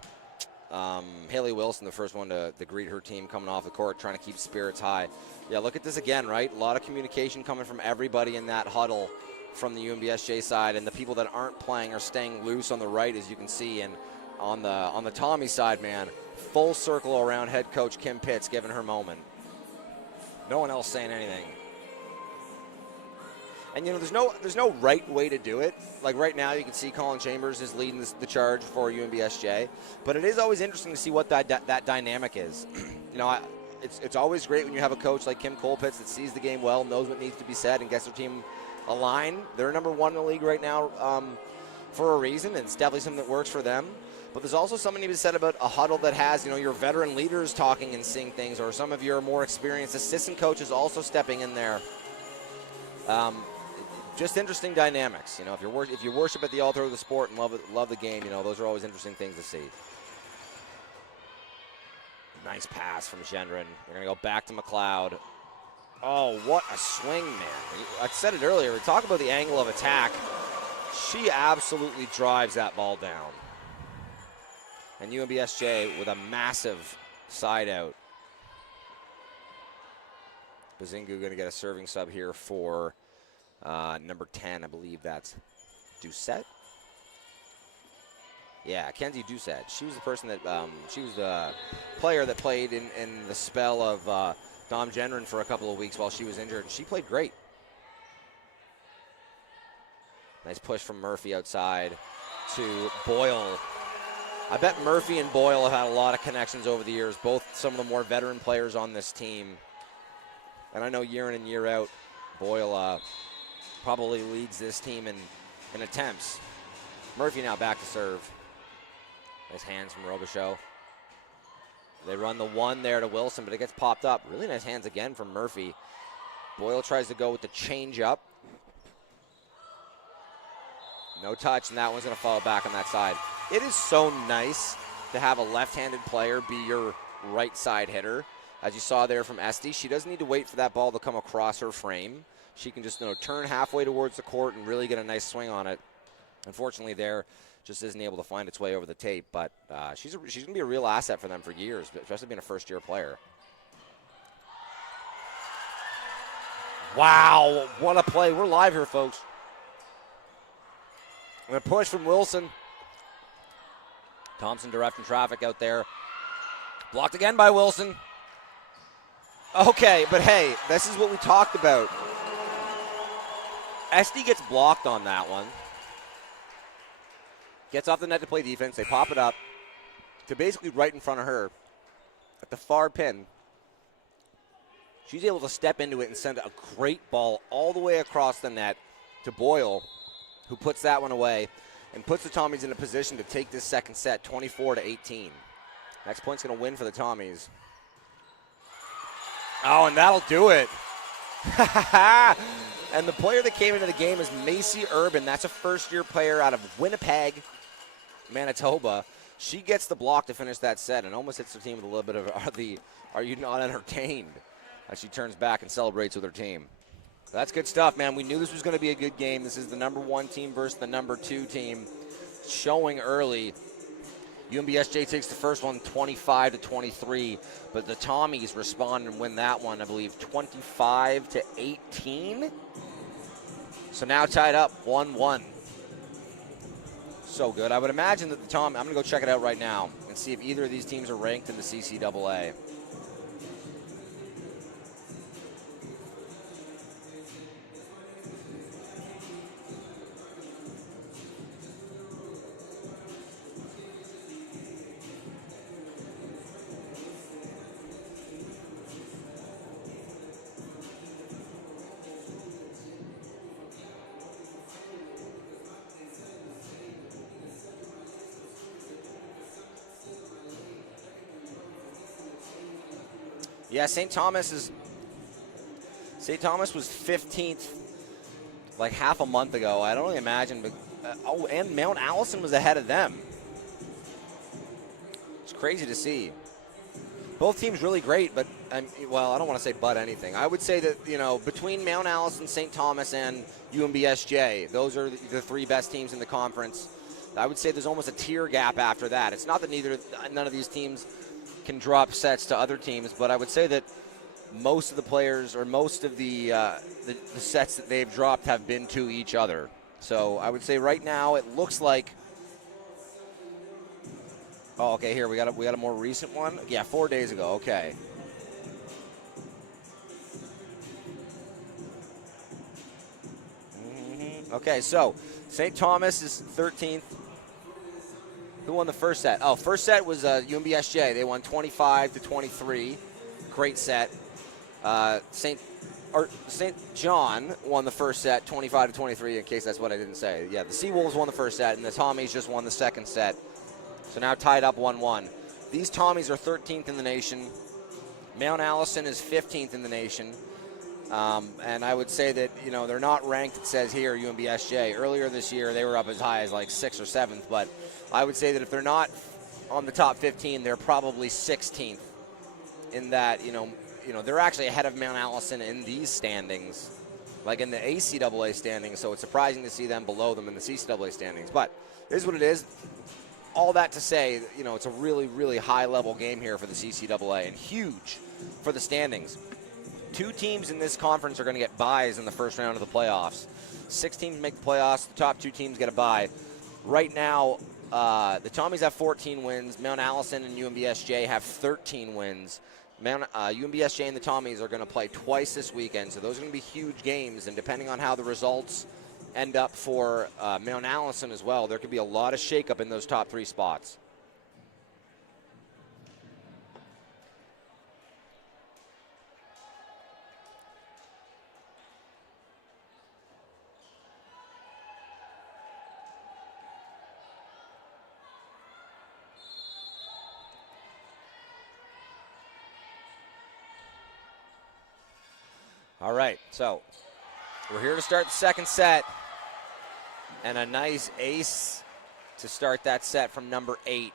Haley Wilson, the first one to greet her team coming off the court, trying to keep spirits high. Yeah, look at this again, right? A lot of communication coming from everybody in that huddle from the UNBSJ side, and the people that aren't playing are staying loose on the right, as you can see. And on the Tommy side, man, full circle around head coach Kim Pitts giving her moment. No one else saying anything. And, there's no right way to do it. Like right now, you can see Colin Chambers is leading the charge for UNBSJ. But it is always interesting to see what that dynamic is. It's always great when you have a coach like Kim Colpitts that sees the game well, knows what needs to be said, and gets their team aligned. They're number 1 in the league right now for a reason, and it's definitely something that works for them. But there's also something to be said about a huddle that has, your veteran leaders talking and seeing things, or some of your more experienced assistant coaches also stepping in there. Just interesting dynamics. If you worship at the altar of the sport and love the game, those are always interesting things to see. Nice pass from Gendron. They're going to go back to McLeod. Oh, what a swing, man. I said it earlier. We talk about the angle of attack. She absolutely drives that ball down. And UNBSJ with a massive side out. Bazingu going to get a serving sub here for number 10, I believe that's Doucette. Yeah, Kenzie Doucette. She was the person that, she was the player that played in the spell of Dom Gendron for a couple of weeks while she was injured. She played great. Nice push from Murphy outside to Boyle. I bet Murphy and Boyle have had a lot of connections over the years, both some of the more veteran players on this team. And I know year in and year out, Boyle probably leads this team in attempts. Murphy now back to serve. Nice hands from Robichaud. They run the one there to Wilson, but it gets popped up. Really nice hands again from Murphy. Boyle tries to go with the change up. No touch, and that one's going to fall back on that side. It is so nice to have a left-handed player be your right side hitter. As you saw there from Esti, she doesn't need to wait for that ball to come across her frame. She can just turn halfway towards the court and really get a nice swing on it. Unfortunately, there just isn't able to find its way over the tape, but she's going to be a real asset for them for years, especially being a first-year player. Wow, what a play. We're live here, folks. And a push from Wilson. Thompson directing traffic out there. Blocked again by Wilson. Okay, but hey, this is what we talked about. Esti gets blocked on that one. Gets off the net to play defense. They pop it up to basically right in front of her at the far pin. She's able to step into it and send a great ball all the way across the net to Boyle, who puts that one away and puts the Tommies in a position to take this second set 24-18. Next point's going to win for the Tommies. Oh, and that'll do it. And the player that came into the game is Macy Urban. That's a first-year player out of Winnipeg, Manitoba. She gets the block to finish that set and almost hits her team with a little bit of are you not entertained? As she turns back and celebrates with her team. That's good stuff, man. We knew this was going to be a good game. This is the number 1 team versus the number 2 team. Showing early. UNBSJ takes the first one 25-23, but the Tommies respond and win that one, I believe, 25-18. So now tied up 1-1. So good. I would imagine that the I'm going to go check it out right now and see if either of these teams are ranked in the CCAA. Yeah, St. Thomas was 15th like half a month ago. I don't really imagine. But, and Mount Allison was ahead of them. It's crazy to see. Both teams really great, but, well, I don't want to say but anything. I would say that, between Mount Allison, St. Thomas, and UNBSJ, those are the three best teams in the conference. I would say there's almost a tier gap after that. It's not that none of these teams can drop sets to other teams, but I would say that most of the players or most of the sets that they've dropped have been to each other. So I would say right now it looks like. Oh, okay. Here we got a more recent one. Yeah, 4 days ago. Okay. Okay, so St. Thomas is 13th. Who won the first set? Oh, first set was UNBSJ. They won 25-23. Great set. St. John won the first set, 25-23. In case that's what I didn't say. Yeah, the Seawolves won the first set, and the Tommies just won the second set. So now tied up 1-1. These Tommies are 13th in the nation. Mount Allison is 15th in the nation. And I would say that, they're not ranked, it says here, UNBSJ. Earlier this year, they were up as high as like 6th or 7th. But I would say that if they're not on the top 15, they're probably 16th in that, they're actually ahead of Mount Allison in these standings, like in the ACAA standings. So it's surprising to see them below them in the CCAA standings. But it is what it is. All that to say, it's a really, really high-level game here for the CCAA and huge for the standings. 2 teams in this conference are going to get byes in the first round of the playoffs. 6 teams make the playoffs. The top 2 teams get a bye. Right now, the Tommies have 14 wins. Mount Allison and UNBSJ have 13 wins. UNBSJ and the Tommies are going to play twice this weekend, so those are going to be huge games, and depending on how the results end up for Mount Allison as well, there could be a lot of shakeup in those top 3 spots. All right, so we're here to start the second set. And a nice ace to start that set from number 8.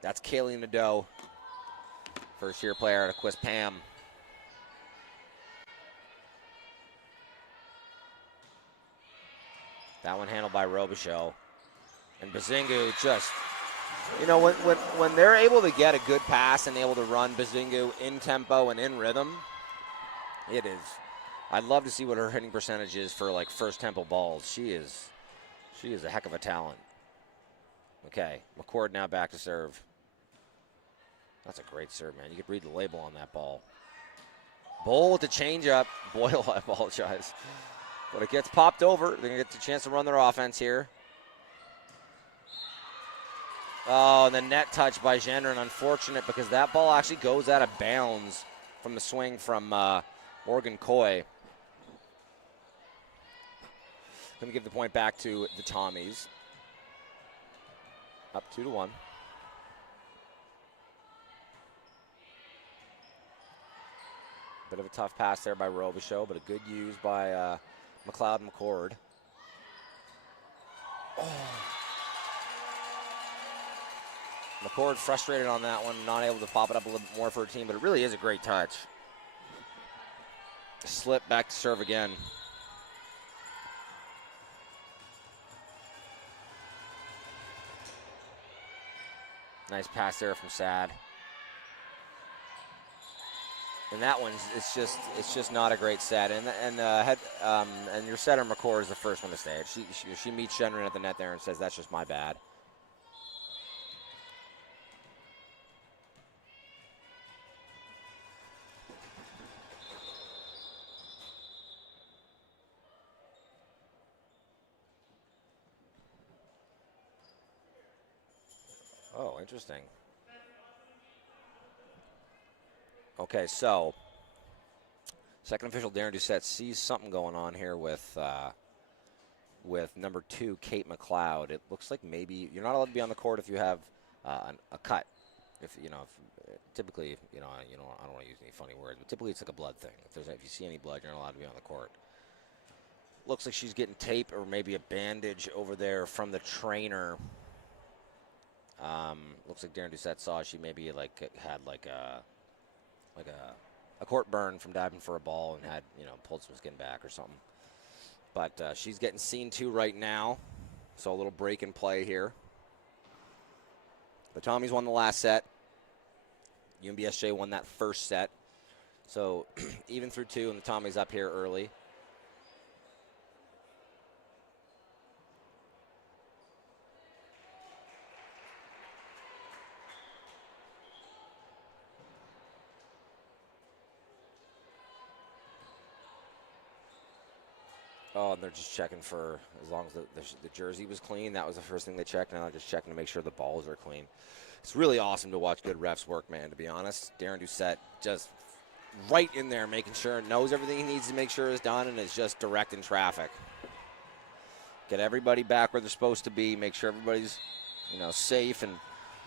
That's Kaylee Nadeau, first-year player out of Quispam. That one handled by Robichaux. And Bazingu just, when they're able to get a good pass and able to run Bazingu in tempo and in rhythm, it is. I'd love to see what her hitting percentage is for like first tempo balls. She is a heck of a talent. Okay, McCord now back to serve. That's a great serve, man. You could read the label on that ball. Bowl with the changeup. Boyle, I apologize. But it gets popped over. They're going to get the chance to run their offense here. Oh, and the net touch by Gendron. Unfortunate because that ball actually goes out of bounds from the swing from Morgan Coy. Let me give the point back to the Tommies. Up 2-1. Bit of a tough pass there by Robichaux, but a good use by McLeod and McCord. Oh. McCord frustrated on that one, not able to pop it up a little bit more for her team, but it really is a great touch. Slip back to serve again. Nice pass there from Sad. And that one's it's just not a great set. And your setter McCord is the first one to say it. She meets Gendron at the net there and says that's just my bad. Oh, interesting. Okay, so second official Darren Doucette sees something going on here with number 2, Kate McLeod. It looks like maybe you're not allowed to be on the court if you have a cut if typically, I don't want to use any funny words, but typically it's like a blood thing. If you see any blood, you're not allowed to be on the court. Looks like she's getting tape or maybe a bandage over there from the trainer. Looks like Darren Doucette saw she maybe had a court burn from diving for a ball and had pulled some skin back or something. But she's getting seen to right now, so a little break in play here. The Tommies won the last set. UNBSJ won that first set. So even through 2, and the Tommies up here early. Oh, and they're just checking for, as long as the jersey was clean, that was the first thing they checked. Now they're just checking to make sure the balls are clean. It's really awesome to watch good refs work, man, to be honest. Darren Doucette just right in there making sure, knows everything he needs to make sure is done, and is just directing traffic. Get everybody back where they're supposed to be, make sure everybody's, safe and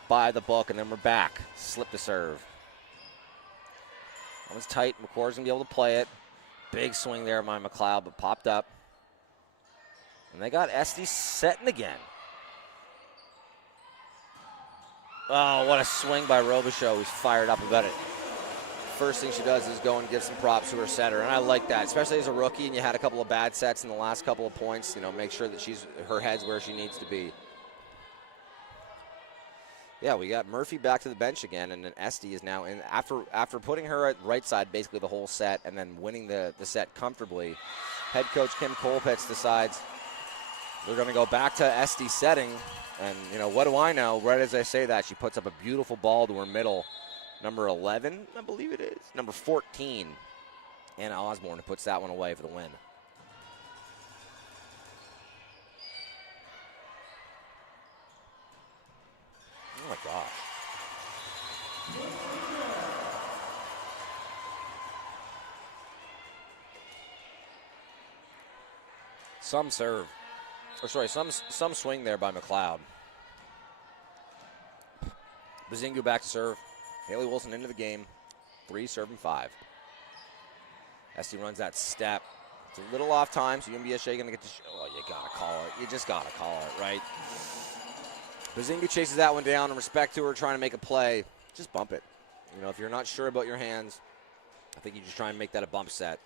by the book, and then we're back. Slip the serve. That one's tight. McCord's going to be able to play it. Big swing there by McLeod, but popped up. And they got SD setting again. Oh, what a swing by Robichaud. He's fired up about it. First thing she does is go and give some props to her setter, and I like that, especially as a rookie and you had a couple of bad sets in the last couple of points. Make sure that her head's where she needs to be. Yeah, we got Murphy back to the bench again, and then Esty is now in. After putting her at right side basically the whole set and then winning the set comfortably, head coach Kim Colpitz decides we're going to go back to Esty setting. And, what do I know? Right as I say that, she puts up a beautiful ball to her middle. Number 11, I believe it is. Number 14, Anna Osborne, who puts that one away for the win. Oh, my gosh. Some serve. Some swing there by McLeod. Bazingu back to serve. Haley Wilson into the game. 3 serving 5. Esty runs that step. It's a little off time, so UNBSJ going to get to you got to call it. You just got to call it, right? Bazingu chases that one down, and respect to her trying to make a play. Just bump it. If you're not sure about your hands, I think you just try and make that a bump set.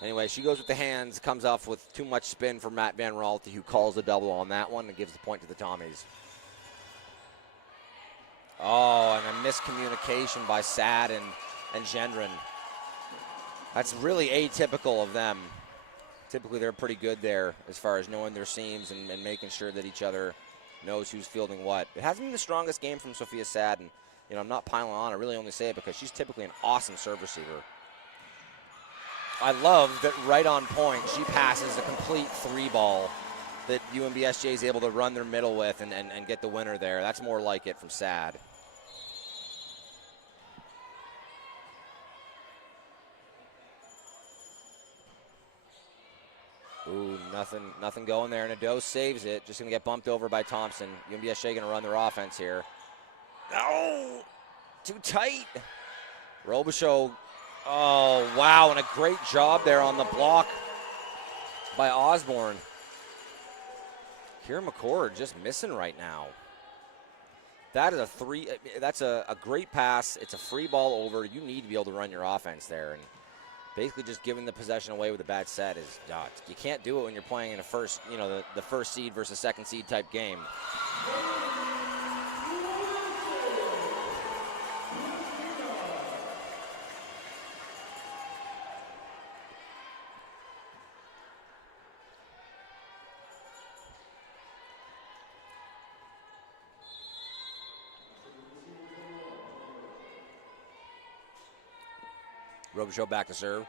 Anyway, she goes with the hands, comes off with too much spin for Matt Van Raalte, who calls the double on that one and gives the point to the Tommies. Oh, and a miscommunication by Sad and Gendron. That's really atypical of them. Typically, they're pretty good there as far as knowing their seams and making sure that each other knows who's fielding what. It hasn't been the strongest game from Sophia Sad, and I'm not piling on. I really only say it because she's typically an awesome serve receiver. I love that right on point, she passes a complete 3-ball that UNBSJ is able to run their middle with and get the winner there. That's more like it from Sad. Ooh, nothing going there. Nadeau saves it. Just going to get bumped over by Thompson. UNBSJ going to run their offense here. No! Too tight. Robichaud. Oh, wow, and a great job there on the block by Osborne. Kira McCord just missing right now. That is that's a great pass. It's a free ball over. You need to be able to run your offense there. And basically just giving the possession away with a bad set is you can't do it when you're playing in a first, the first seed versus second seed type game. Robichaud back to serve.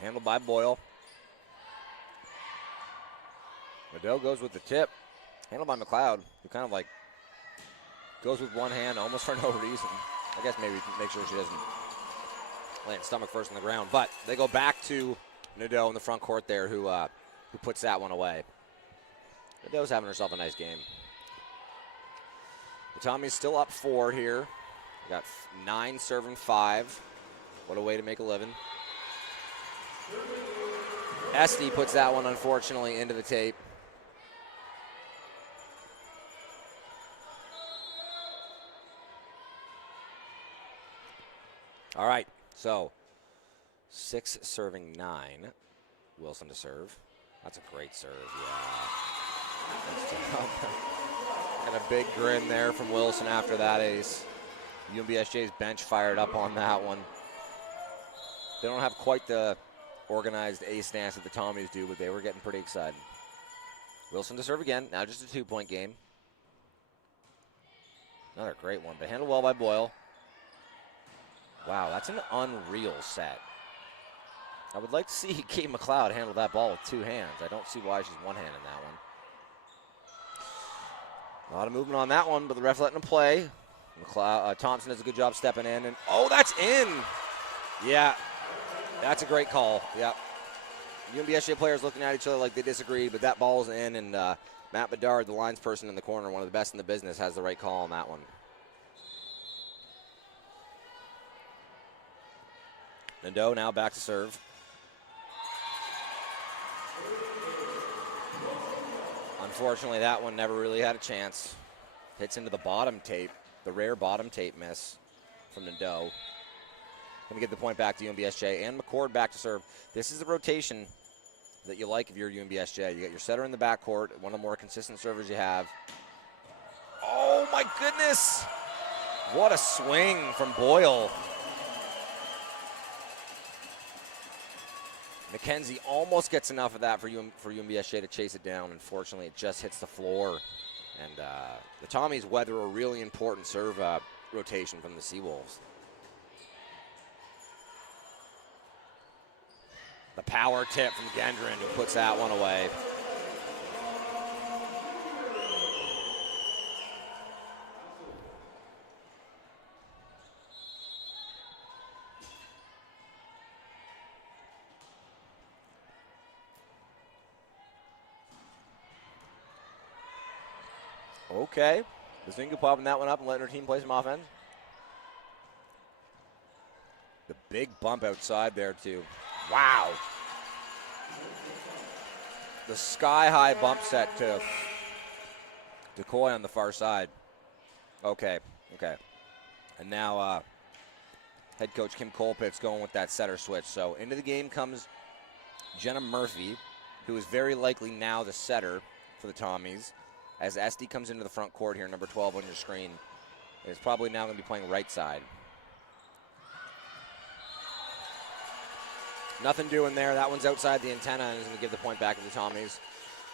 Handled by Boyle. Nadeau goes with the tip. Handled by McLeod, who kind of goes with one hand almost for no reason. I guess maybe make sure she doesn't land stomach first on the ground. But they go back to Nadeau in the front court there who puts that one away. Nadeau's having herself a nice game. The Tommy's still up 4 here. We got 9 serving 5. What a way to make a living. SD puts that one, unfortunately, into the tape. All right, so 6 serving 9. Wilson to serve. That's a great serve, yeah. And a big grin there from Wilson after that ace. UNBSJ's bench fired up on that one. They don't have quite the organized ace stance that the Tommies do, but they were getting pretty excited. Wilson to serve again. Now just a 2-point game. Another great one, but handled well by Boyle. Wow, that's an unreal set. I would like to see Kate McLeod handle that ball with 2 hands. I don't see why she's one-handing that one. A lot of movement on that one, but the ref letting him play. Thompson does a good job stepping in, and oh, that's in! Yeah, that's a great call. Yeah. UNBSJ players looking at each other like they disagreed, but that ball's in, and Matt Bedard, the lines person in the corner, one of the best in the business, has the right call on that one. Nadeau now back to serve. Unfortunately, that one never really had a chance. Hits into the bottom tape, the rare bottom tape miss from Nadeau. Going to get the point back to UNBSJ, and McCord back to serve. This is the rotation that you like if you're UNBSJ. You got your setter in the backcourt, one of the more consistent servers you have. Oh my goodness! What a swing from Boyle. McKenzie almost gets enough of that for UNBSJ to chase it down. Unfortunately, it just hits the floor. And the Tommies weather a really important serve rotation from the Seawolves. The power tip from Gendron, who puts that one away. Okay, Bazinga popping that one up and letting her team play some offense. The big bump outside there, too. Wow. The sky-high bump set to Decoy on the far side. Okay. And now head coach Kim Colpitt's going with that setter switch. So into the game comes Jenna Murphy, who is very likely now the setter for the Tommies. As SD comes into the front court here, number 12 on your screen, is probably now going to be playing right side. Nothing doing there. That one's outside the antenna and is going to give the point back to the Tommies,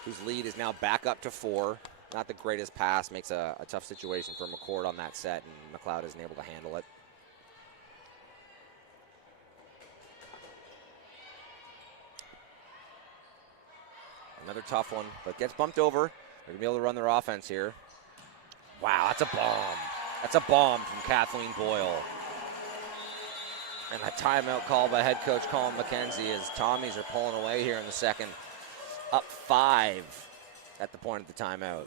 whose lead is now back up to 4. Not the greatest pass. Makes a tough situation for McCord on that set, and McLeod isn't able to handle it. Another tough one, but gets bumped over. They're going to be able to run their offense here. Wow, that's a bomb. That's a bomb from Kathleen Boyle. And a timeout called by head coach Colin McKenzie as Tommies are pulling away here in the second. Up 5 at the point of the timeout.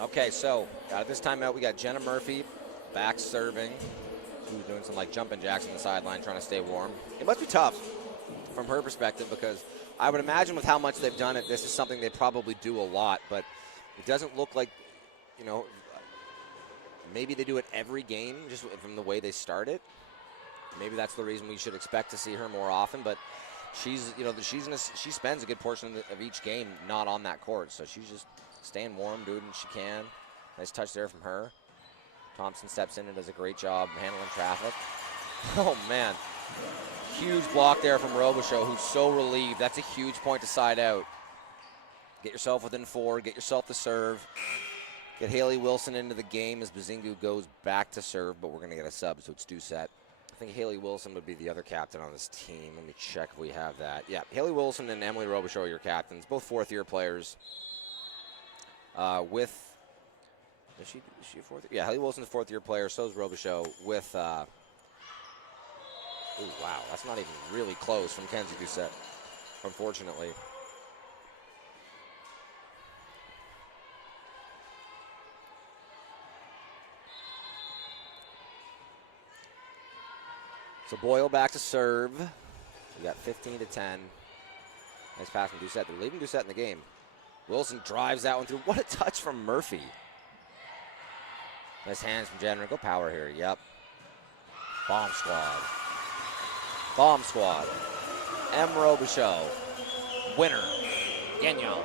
Okay, so out of this timeout, we got Jenna Murphy back serving. She was doing some like jumping jacks on the sideline trying to stay warm. It must be tough from her perspective because I would imagine with how much they've done it, this is something they probably do a lot, but it doesn't look like, you know, maybe they do it every game just from the way they start it. Maybe that's the reason we should expect to see her more often, but she's, you know, she spends a good portion of each game not on that court, so she's just staying warm, doing what she can. Nice touch there from her. Thompson steps in and does a great job handling traffic. Oh, man. Huge block there from Robichaud, who's so relieved. That's a huge point to side out. Get yourself within 4. Get yourself the serve. Get Haley Wilson into the game as Bazingu goes back to serve, but we're going to get a sub, so it's Doucette. I think Haley Wilson would be the other captain on this team. Let me check if we have that. Yeah, Haley Wilson and Emily Robichaud are your captains, both fourth-year players. Is she a fourth? Yeah, Haley Wilson's a fourth-year player. So is Robichaud with. Oh wow, that's not even really close from Kenzie Doucette, unfortunately. So Boyle back to serve. We got 15 to 10. Nice pass from Doucette. They're leaving Doucette in the game. Wilson drives that one through. What a touch from Murphy. Nice hands from Jenner. Go power here. Yep. Bomb squad. Bomb squad. M. Robichaud. Winner. Gagnon.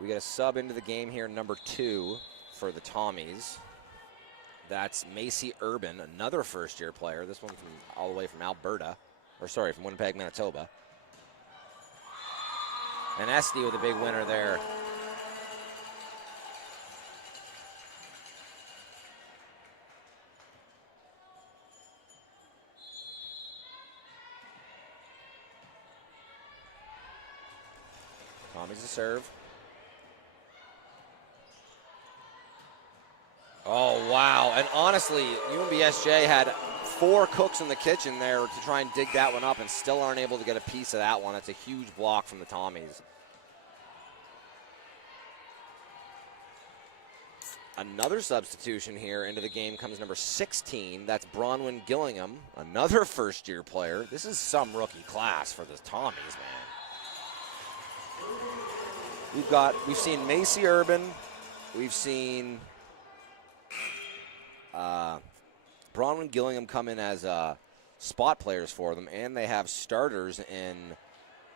We get a sub into the game here, number 2 for the Tommies. That's Macy Urban, another first-year player. This one from all the way from Alberta. Or sorry, from Winnipeg, Manitoba. And STU with a big winner there. Tommy's a serve. Oh, wow. And honestly, UNBSJ had 4 cooks in the kitchen there to try and dig that one up and still aren't able to get a piece of that one. That's a huge block from the Tommies. Another substitution here into the game comes number 16. That's Bronwyn Gillingham, another first-year player. This is some rookie class for the Tommies, man. We've seen Macy Urban. We've seen Bronwyn Gillingham come in as spot players for them, and they have starters in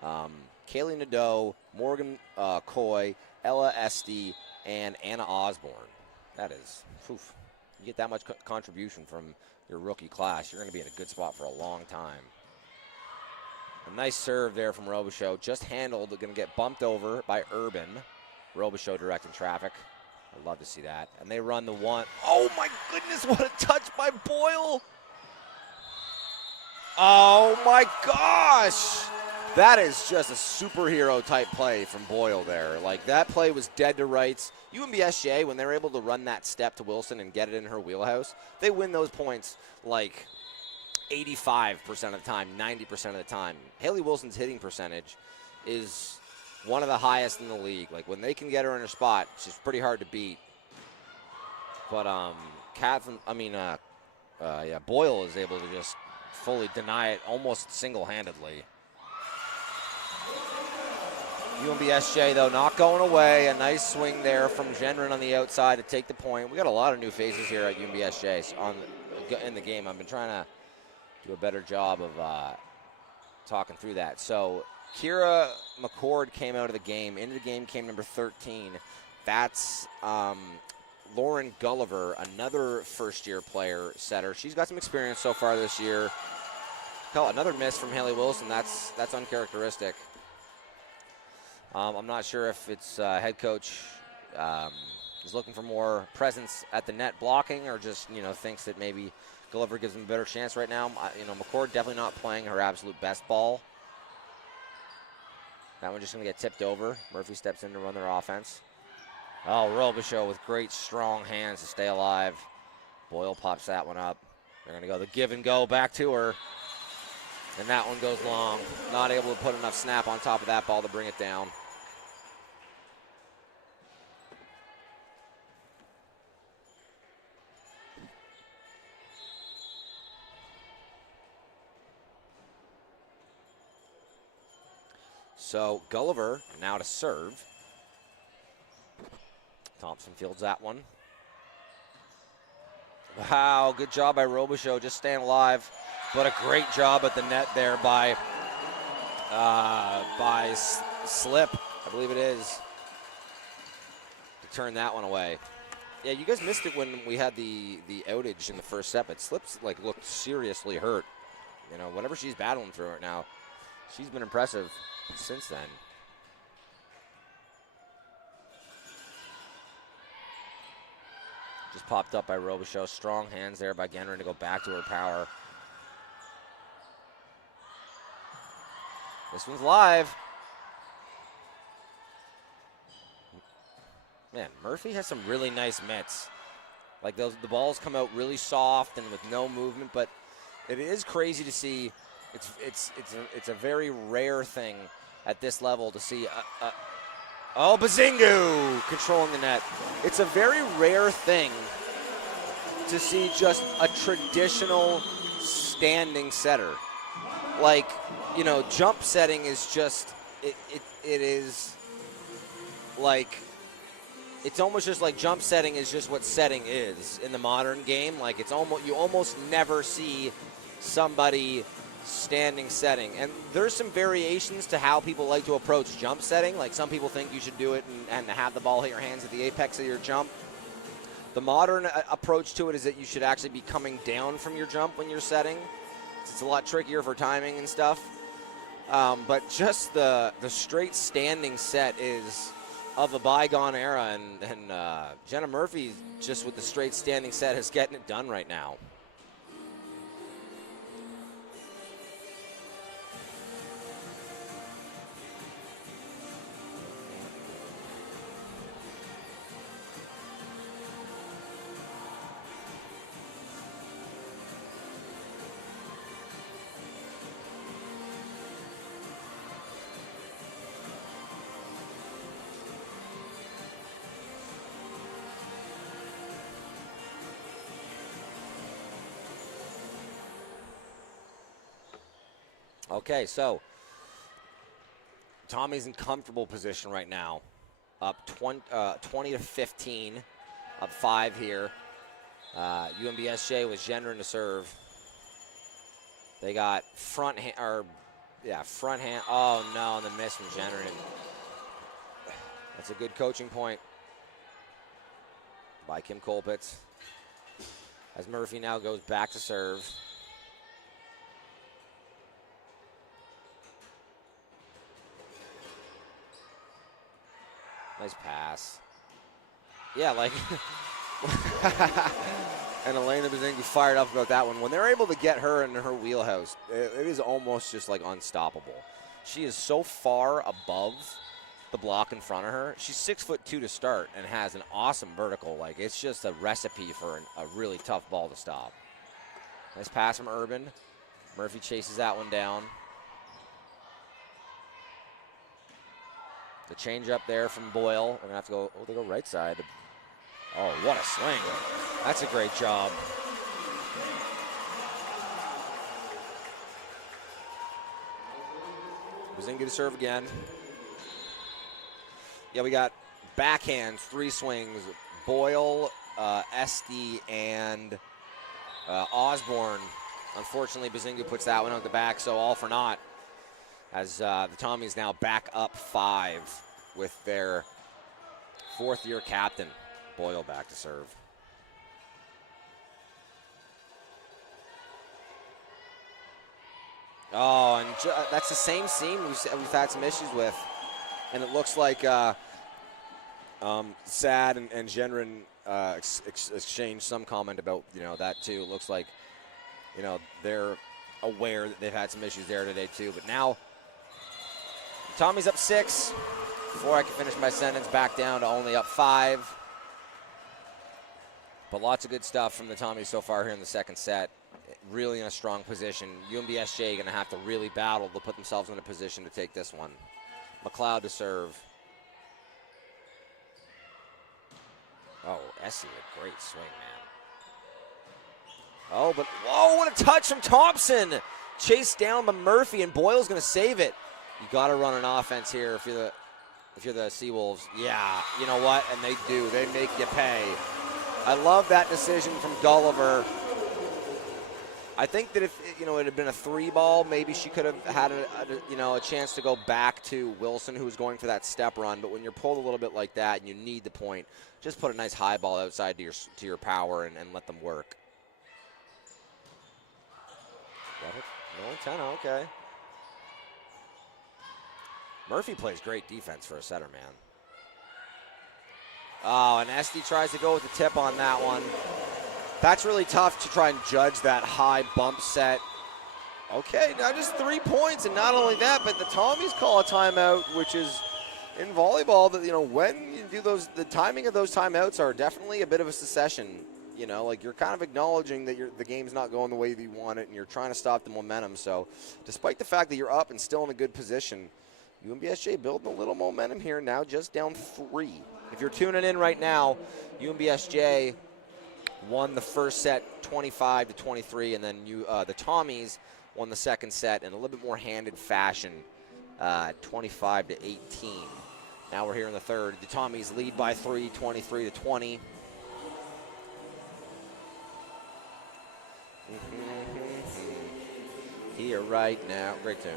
Kaylee Nadeau, Morgan Coy, Ella Esty, and Anna Osborne. That is, poof. You get that much contribution from your rookie class, you're going to be in a good spot for a long time. A nice serve there from Robichaud, just handled, going to get bumped over by Urban. Robichaud directing traffic. I'd love to see that. And they run the one. Oh, my goodness, what a touch by Boyle. Oh, my gosh. That is just a superhero-type play from Boyle there. Like, that play was dead to rights. UNBSJ, when they're able to run that step to Wilson and get it in her wheelhouse, they win those points like 85% of the time, 90% of the time. Haley Wilson's hitting percentage is one of the highest in the league. Like, when they can get her in her spot, she's pretty hard to beat. But Boyle is able to just fully deny it almost single-handedly. UNBSJ, though, not going away. A nice swing there from Genren on the outside to take the point. We got a lot of new faces here at UNBSJ in the game. I've been trying to do a better job of talking through that. So Kira McCord came out of the game. Into the game came number 13. That's Lauren Gulliver, another first-year player setter. She's got some experience so far this year. Another miss from Haley Wilson. That's uncharacteristic. I'm not sure if it's head coach is looking for more presence at the net blocking, or just thinks that maybe Gulliver gives him a better chance right now. McCord definitely not playing her absolute best ball. That one's just going to get tipped over. Murphy steps in to run their offense. Oh, Robichaud with great strong hands to stay alive. Boyle pops that one up. They're going to go the give and go back to her. And that one goes long. Not able to put enough snap on top of that ball to bring it down. So Gulliver now to serve. Thompson fields that one. Wow, good job by Robichaux, just staying alive. But a great job at the net there by Slip, I believe it is, to turn that one away. Yeah, you guys missed it when we had the outage in the first set, but Slip's like looked seriously hurt. You know, whatever she's battling through right now, she's been impressive since then. Just popped up by Robichaux. Strong hands there by Genrin to go back to her power. This one's live. Man, Murphy has some really nice mitts. Like the balls come out really soft and with no movement, but it is crazy to see. It's a very rare thing at this level to see. Oh, Bazingu controlling the net. It's a very rare thing to see just a traditional standing setter. Like, you know, jump setting is just, it is like, it's almost just like jump setting is just what setting is in the modern game. Like, it's almost, you almost never see somebody standing setting. And there's some variations to how people like to approach jump setting. Like, some people think you should do it and have the ball hit your hands at the apex of your jump. The modern approach to it is that you should actually be coming down from your jump when you're setting. It's a lot trickier for timing and stuff. But just the straight standing set is of a bygone era, and Jenna Murphy, just with the straight standing set, is getting it done right now. Okay, so Tommy's in comfortable position right now, up 20 to 15, up 5 here. UNBSJ was Gendron to serve. They got front hand. Oh no, and the miss from Gendron. That's a good coaching point by Kim Colpitz. As Murphy now goes back to serve. Nice pass. Yeah, like, and Elena Bazingu fired up about that one. When they're able to get her in her wheelhouse, it is almost just like unstoppable. She is so far above the block in front of her. She's 6'2" to start and has an awesome vertical. Like, it's just a recipe for a really tough ball to stop. Nice pass from Urban. Murphy chases that one down. The change up there from Boyle. We're gonna have to go, they go right side. Oh, what a swing. That's a great job. Bazingu to serve again. Yeah, we got backhands, 3 swings. Boyle, Esty, and Osborne. Unfortunately, Bazingu puts that one on the back, so all for naught. As the Tommies now back up 5 with their 4th-year captain, Boyle, back to serve. Oh, and that's the same seam we've had some issues with. And it looks like Sad and Gendron exchanged some comment about, you know, that too. It looks like, you know, they're aware that they've had some issues there today too. But now, Tommy's up 6. Before I can finish my sentence, back down to only up 5. But lots of good stuff from the Tommies so far here in the second set. Really in a strong position. UNBSJ going to have to really battle to put themselves in a position to take this one. McLeod to serve. Oh, Essie, a great swing, man. Oh, but whoa, what a touch from Thompson. Chased down by Murphy, and Boyle's going to save it. You got to run an offense here if you're the Seawolves. Yeah, you know what? And they do. They make you pay. I love that decision from Gulliver. I think that if it had been a 3-ball, maybe she could have had a chance to go back to Wilson, who was going for that step run. But when you're pulled a little bit like that and you need the point, just put a nice high ball outside to your power and let them work. No 10, okay. Murphy plays great defense for a setter, man. Oh, and Esty tries to go with the tip on that one. That's really tough to try and judge that high bump set. Okay, now just 3 points, and not only that, but the Tommies call a timeout, which is in volleyball that when you do those, the timing of those timeouts are definitely a bit of a secession. Like you're kind of acknowledging that the game's not going the way that you want it, and you're trying to stop the momentum. So, despite the fact that you're up and still in a good position, UNBSJ building a little momentum here now, just down 3. If you're tuning in right now, UNBSJ won the first set 25-23, and then the Tommies won the second set in a little bit more handed fashion, 25-18. Now we're here in the third. The Tommies lead by 3, 23-20. Here right now, great tune.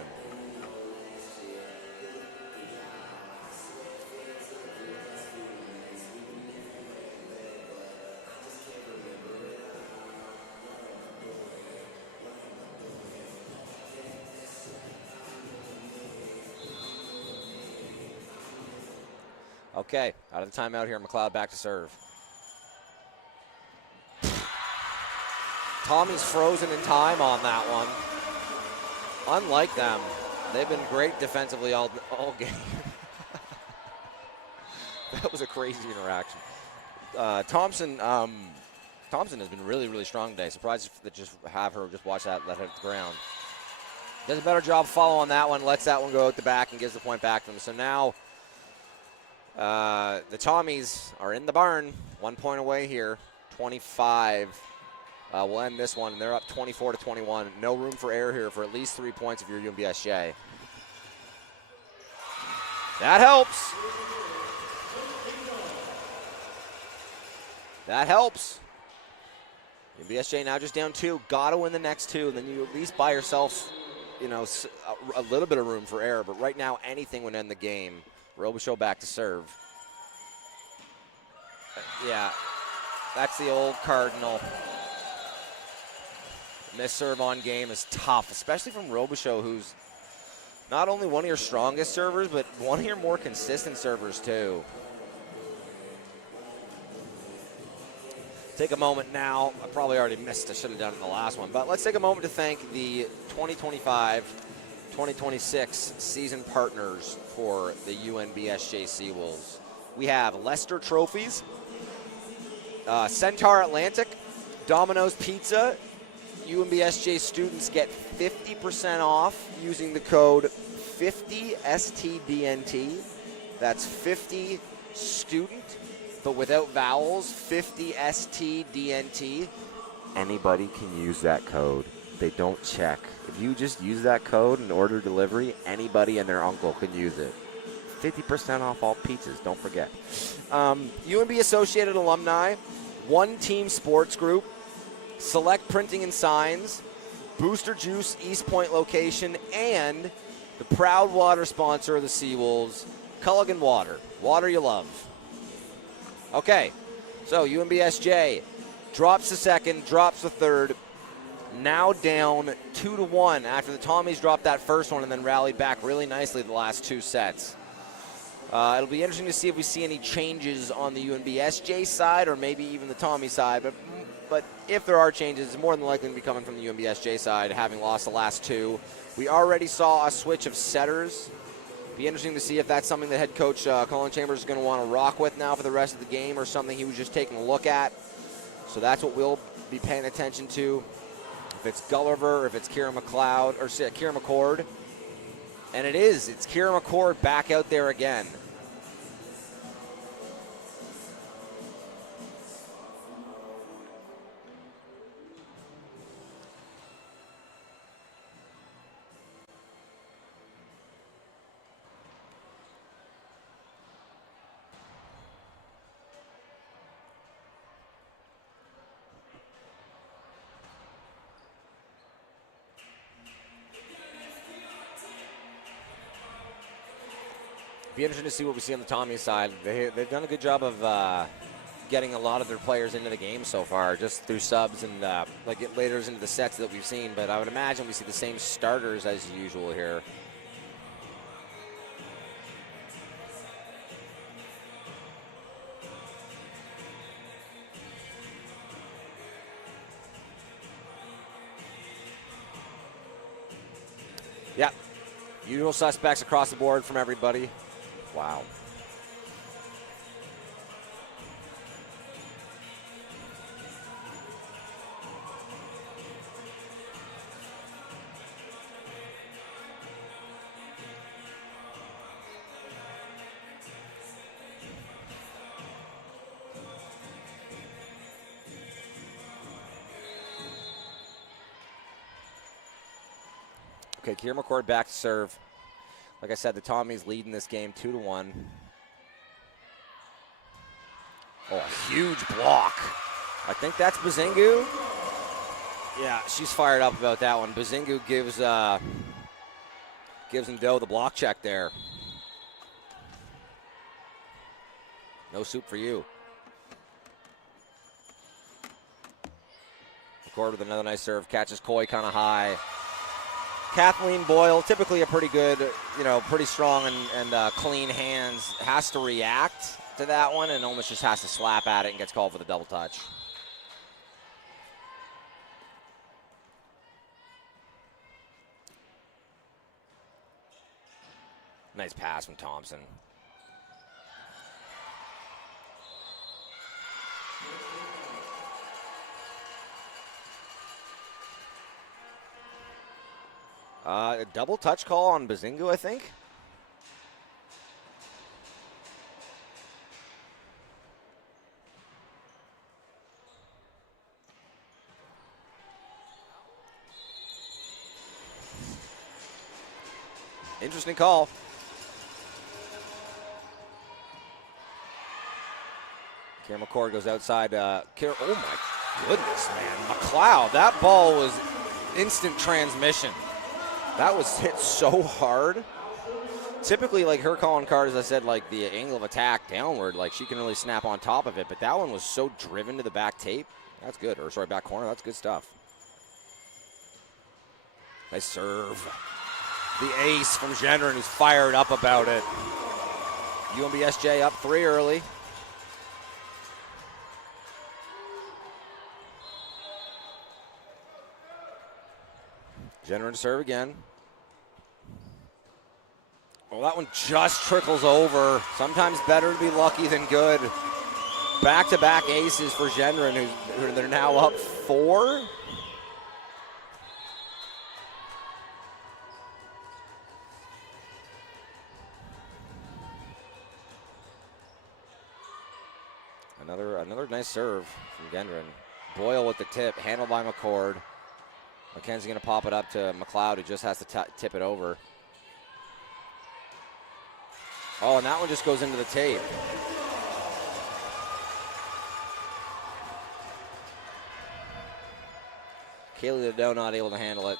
Okay, out of the timeout here, McLeod back to serve. Tommy's frozen in time on that one. Unlike them, they've been great defensively all game. That was a crazy interaction. Thompson has been really, really strong today. Surprised to just have her just watch that, let her hit the ground. Does a better job following that one, lets that one go out the back and gives the point back to them. So now the Tommies are in the barn, 1 point away here, 25. We'll end this one, and they're up 24-21. No room for error here for at least 3 points if you're UNBSJ. That helps. That helps. UNBSJ now just down 2. Got to win the next 2, and then you at least buy yourself, a little bit of room for error. But right now, anything would end the game. Robichaud back to serve. Yeah, that's the old Cardinal. Miss serve on game is tough, especially from Robichaud, who's not only one of your strongest servers, but one of your more consistent servers too. Take a moment now. I probably already missed. I should have done it in the last one. But let's take a moment to thank the 2025-2026 season partners for the UNBSJ Seawolves. We have Lester Trophies, Centaur Atlantic, Domino's Pizza. UNBSJ students get 50% off using the code 50STDNT. That's 50 student, but without vowels, 50STDNT. Anybody can use that code. They don't check. If you just use that code and order delivery, anybody and their uncle can use it. 50% off all pizzas, don't forget. UNB Associated Alumni, One Team Sports Group, Select Printing and Signs, Booster Juice East Point location, and the proud water sponsor of the Seawolves, Culligan Water. Water you love. Okay, so UNBSJ drops the second, drops the third, now down 2-1 after the Tommies dropped that first one and then rallied back really nicely the last 2 sets. It'll be interesting to see if we see any changes on the UNBSJ side or maybe even the Tommy side, but if there are changes, it's more than likely to be coming from the UNBSJ side, having lost the last 2. We already saw a switch of setters. Be interesting to see if that's something that head coach Colin Chambers is going to want to rock with now for the rest of the game, or something he was just taking a look at. So that's what we'll be paying attention to. If it's Gulliver, if it's Kira McCord. And it's Kira McCord back out there again. Be interesting to see what we see on the Tommy side. They've done a good job of getting a lot of their players into the game so far, just through subs and like it later into the sets that we've seen. But I would imagine we see the same starters as usual here. Yeah, usual suspects across the board from everybody. Wow. Okay, Kieran McCord back to serve. Like I said, the Tommies leading this game 2-1. Oh, a huge block. I think that's Bazingu. Yeah, she's fired up about that one. Bazingu gives N'Do the block check there. No soup for you. McCord with another nice serve. Catches Coy kind of high. Kathleen Boyle, typically a pretty good, pretty strong and clean hands, has to react to that one and almost just has to slap at it and gets called for the double touch. Nice pass from Thompson. A double touch call on Bazingu, I think. Interesting call. Kieran McCord goes outside. Oh my goodness, man. McLeod, that ball was instant transmission. That was hit so hard. Typically, like her calling card, as I said, like the angle of attack downward, like she can really snap on top of it. But that one was so driven to the back tape. That's good. Or sorry, back corner. That's good stuff. Nice serve. The ace from Gendron, who's fired up about it. UNBSJ up 3 early. Gendron to serve again. Well, that one just trickles over. Sometimes better to be lucky than good. Back-to-back aces for Gendron, who they're now up 4. Another nice serve from Gendron. Boyle with the tip, handled by McCord. McKenzie going to pop it up to McLeod, who just has to tip it over. Oh, and that one just goes into the tape. Kaylee Ledoux not able to handle it.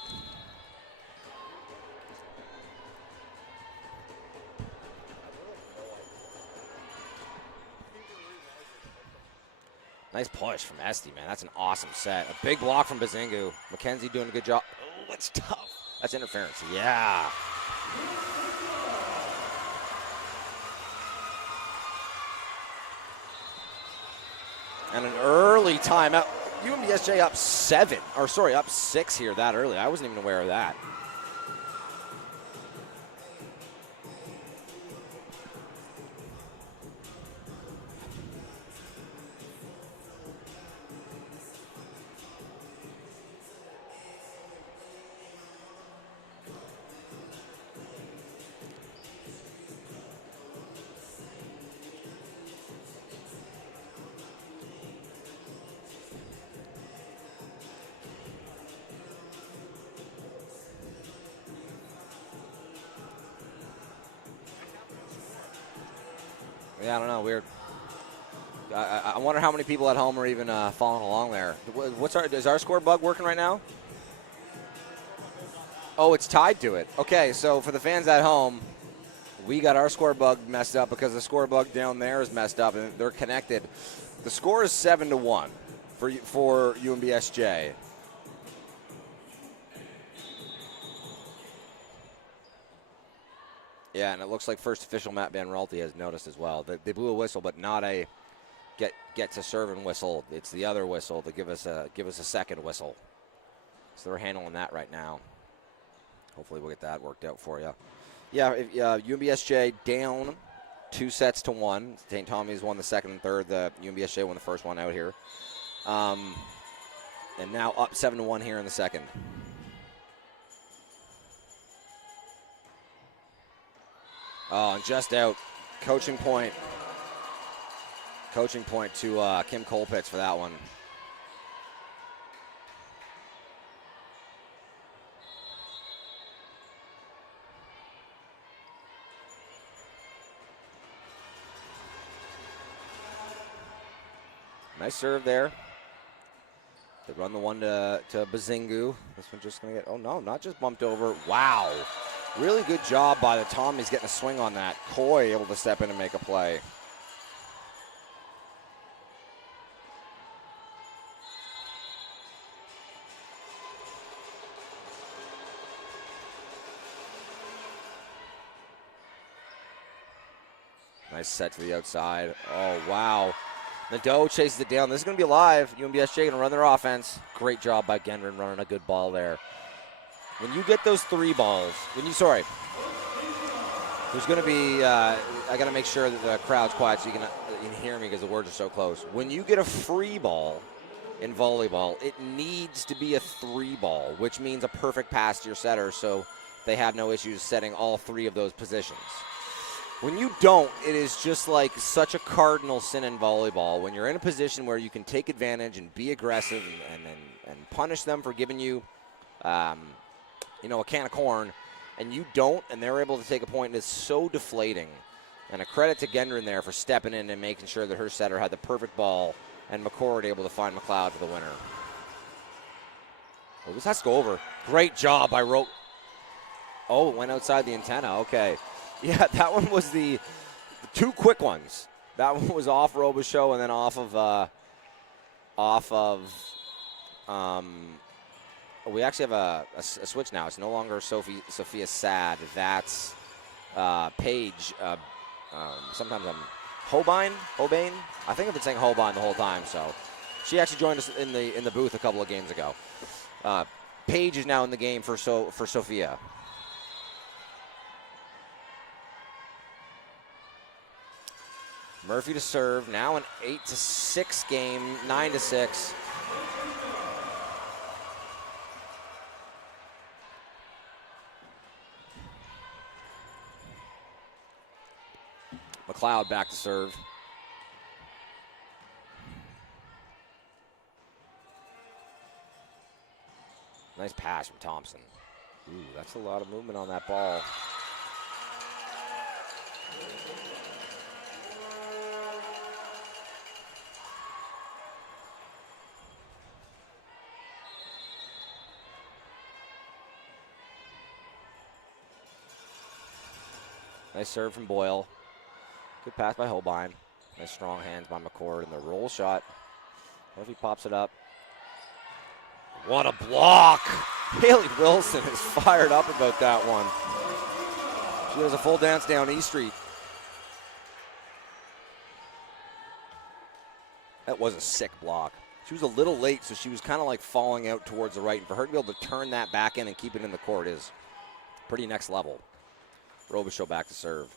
Nice push from Esty, man. That's an awesome set. A big block from Bazingu. McKenzie doing a good job. Oh, that's tough. That's interference. Yeah. And an early timeout. UNBSJ up 6 here that early. I wasn't even aware of that. Yeah, I don't know. Weird. I wonder how many people at home are even following along there. Is our score bug working right now? Oh, it's tied to it. Okay, so for the fans at home, We got our score bug messed up because the score bug down there is messed up, and they're connected. The score is 7-1 for UNBSJ. Yeah, and it looks like first official Matt Van Raalte has noticed as well. They blew a whistle, but not a get to serve and whistle. It's the other whistle to give us a second whistle. So they're handling that right now. Hopefully we'll get that worked out for you. Yeah, UNBSJ down 2-1. St. Tommy's won the second and third. The UNBSJ won the first one out here. And now up 7-1 here in the second. Oh, and just out. Coaching point to Kim Colpitz for that one. Nice serve there. They run the one to Bazingu. This one's just going to get, oh no, not just bumped over. Wow. Really good job by the Tommies getting a swing on that. Coy able to step in and make a play. Nice set to the outside. Oh, wow. Nadeau chases it down. This is going to be live. UNBSJ going to run their offense. Great job by Gendron running a good ball there. When you get those three balls, there's going to be, I got to make sure that the crowd's quiet so you can hear me because the words are so close. When you get a free ball in volleyball, it needs to be a three ball, which means a perfect pass to your setter so they have no issues setting all three of those positions. When you don't, it is just like such a cardinal sin in volleyball. When you're in a position where you can take advantage and be aggressive and punish them for giving you, a can of corn, and you don't, and they're able to take a point, it's so deflating. And a credit to Gendron there for stepping in and making sure that her setter had the perfect ball, and McCord able to find McLeod for the winner. Well, this has to go over. Great job by Oh, it went outside the antenna. Okay. Yeah, that one was the two quick ones. That one was off Robichaux and then off of we actually have a switch now. It's no longer Sophia Sad. That's Paige. Sometimes I'm Hobain. I think I've been saying Hobain the whole time. So she actually joined us in the booth a couple of games ago. Paige is now in the game for Sophia. Murphy to serve. Now an 8-6 game, 9-6. McLeod back to serve. Nice pass from Thompson. Ooh, that's a lot of movement on that ball. Nice serve from Boyle. Good pass by Holbein. Nice strong hands by McCord. And the roll shot. Murphy pops it up. What a block! Haley Wilson is fired up about that one. She does a full dance down E Street. That was a sick block. She was a little late, so she was kind of like falling out towards the right. And for her to be able to turn that back in and keep it in the court is pretty next level. Robichaux back to serve.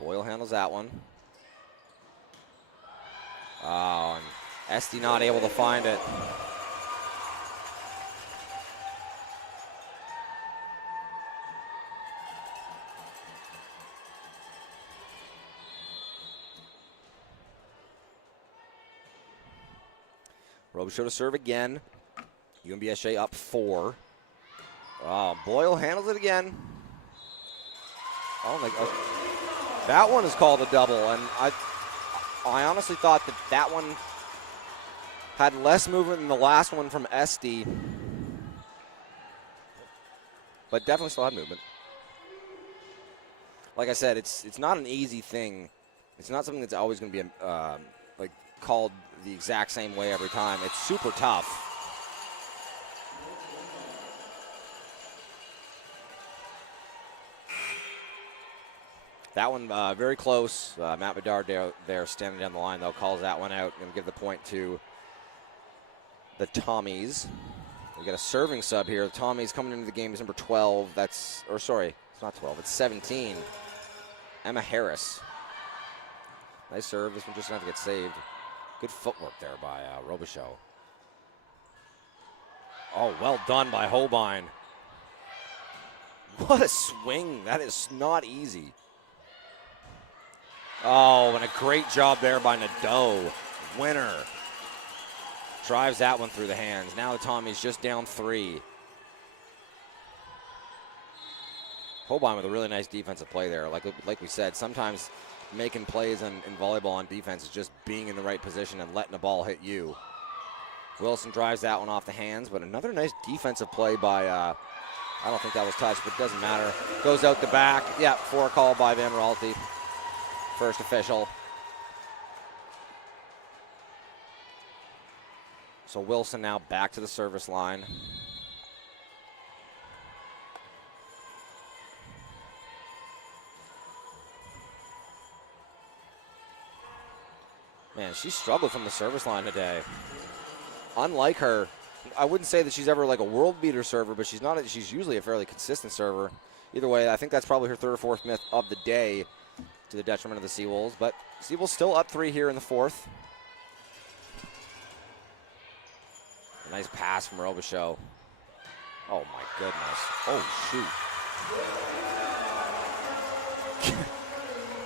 Boyle handles that one. Oh, and Esty not able to find it. Robichaux to serve again. UNBSJ up 4. Oh, Boyle handles it again. Oh, that one is called a double, and I honestly thought that one had less movement than the last one from Esty. but definitely still had movement. Like I said, it's not an easy thing. It's not something that's always going to be like called the exact same way every time. It's super tough. That one very close. Matt Bedard there standing down the line, though, calls that one out and give the point to the Tommies. We got a serving sub here. The Tommies coming into the game is number 12. It's not 12. It's 17. Emma Harris. Nice serve. This one just going to have to get saved. Good footwork there by Robichaud. Oh, well done by Holbein. What a swing. That is not easy. Oh, and a great job there by Nadeau. Winner. Drives that one through the hands. Now the Tommies just down 3. Holbein with a really nice defensive play there. Like we said, sometimes making plays in volleyball on defense is just being in the right position and letting the ball hit you. Wilson drives that one off the hands, but another nice defensive play by, I don't think that was touched, but it doesn't matter. Goes out the back. Yeah, 4 call by Van Raalte. First official. So Wilson now back to the service line. Man, she struggled from the service line today. Unlike her, I wouldn't say that she's ever like a world beater server, but she's usually a fairly consistent server. Either way, I think that's probably her 3rd or 4th miss of the day, to the detriment of the Seawolves. But Seawolves still up 3 here in the 4th. A nice pass from Robichaud. Oh my goodness. Oh shoot.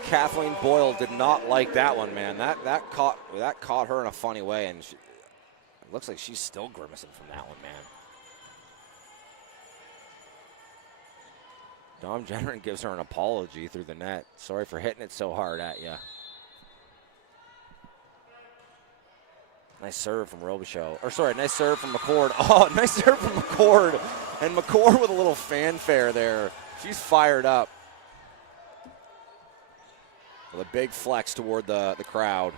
Kathleen Boyle did not like that one, man. That caught her in a funny way, and it looks like she's still grimacing from that one, man. Dom Jennerin gives her an apology through the net. Sorry for hitting it so hard at you. Nice serve from Robichaud. Nice serve from McCord. Oh, nice serve from McCord. And McCord with a little fanfare there. She's fired up. With a big flex toward the crowd.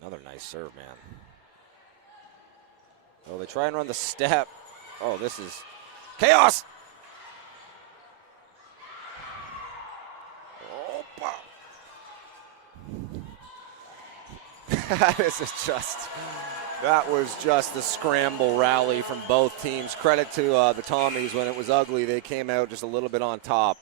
Another nice serve, man. Oh, they try and run the step. Oh, this is chaos. Opa. That was just the scramble rally from both teams. Credit to the Tommies. When it was ugly, they came out just a little bit on top.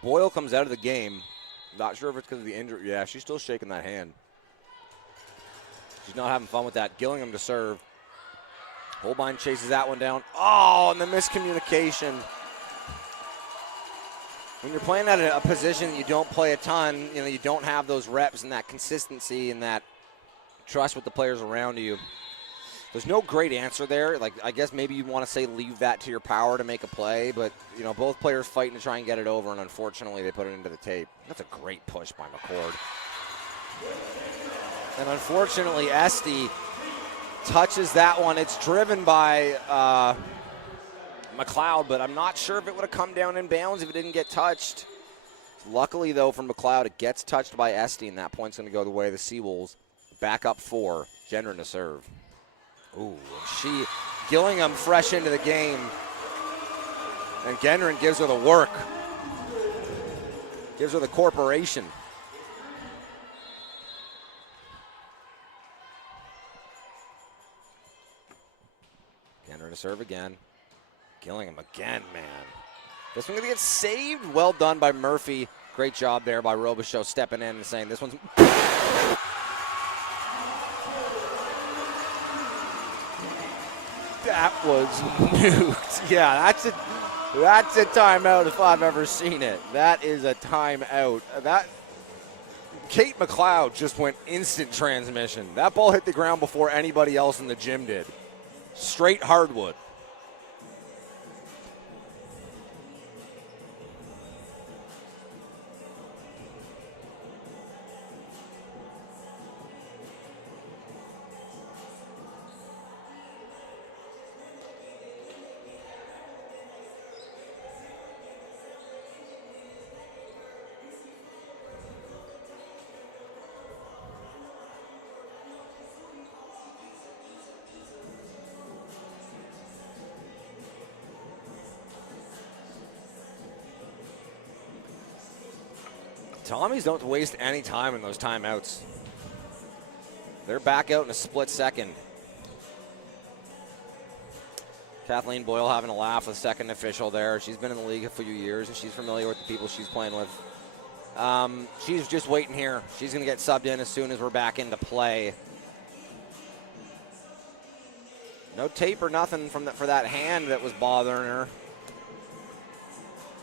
Boyle comes out of the game. Not sure if it's because of the injury. Yeah, she's still shaking that hand. She's not having fun with that. Gillingham to serve. Holbein chases that one down. Oh, and the miscommunication. When you're playing at a position that you don't play a ton, you don't have those reps and that consistency and that trust with the players around you. There's no great answer there. I guess maybe you want to say leave that to your power to make a play, but, both players fighting to try and get it over, and unfortunately they put it into the tape. That's a great push by McCord. And unfortunately, Esty touches that one. It's driven by McLeod, but I'm not sure if it would have come down in bounds if it didn't get touched. Luckily, though, for McLeod, it gets touched by Esty, and that point's going to go the way of the Seawolves. Back up 4. Gendron to serve. Ooh, Gillingham fresh into the game. And Gendron gives her the work. Gives her the corporation. Gendron to serve again. Gillingham again, man. This one going to get saved. Well done by Murphy. Great job there by Robichaud stepping in and saying this one's... That was nuked. Yeah, that's a timeout if I've ever seen it. That is a timeout. That Kate McLeod just went instant transmission. That ball hit the ground before anybody else in the gym did. Straight hardwood. Tommies don't waste any time in those timeouts. They're back out in a split second. Kathleen Boyle having a laugh with second official there. She's been in the league a few years, and she's familiar with the people she's playing with. She's just waiting here. She's going to get subbed in as soon as we're back into play. No tape or nothing for that hand that was bothering her.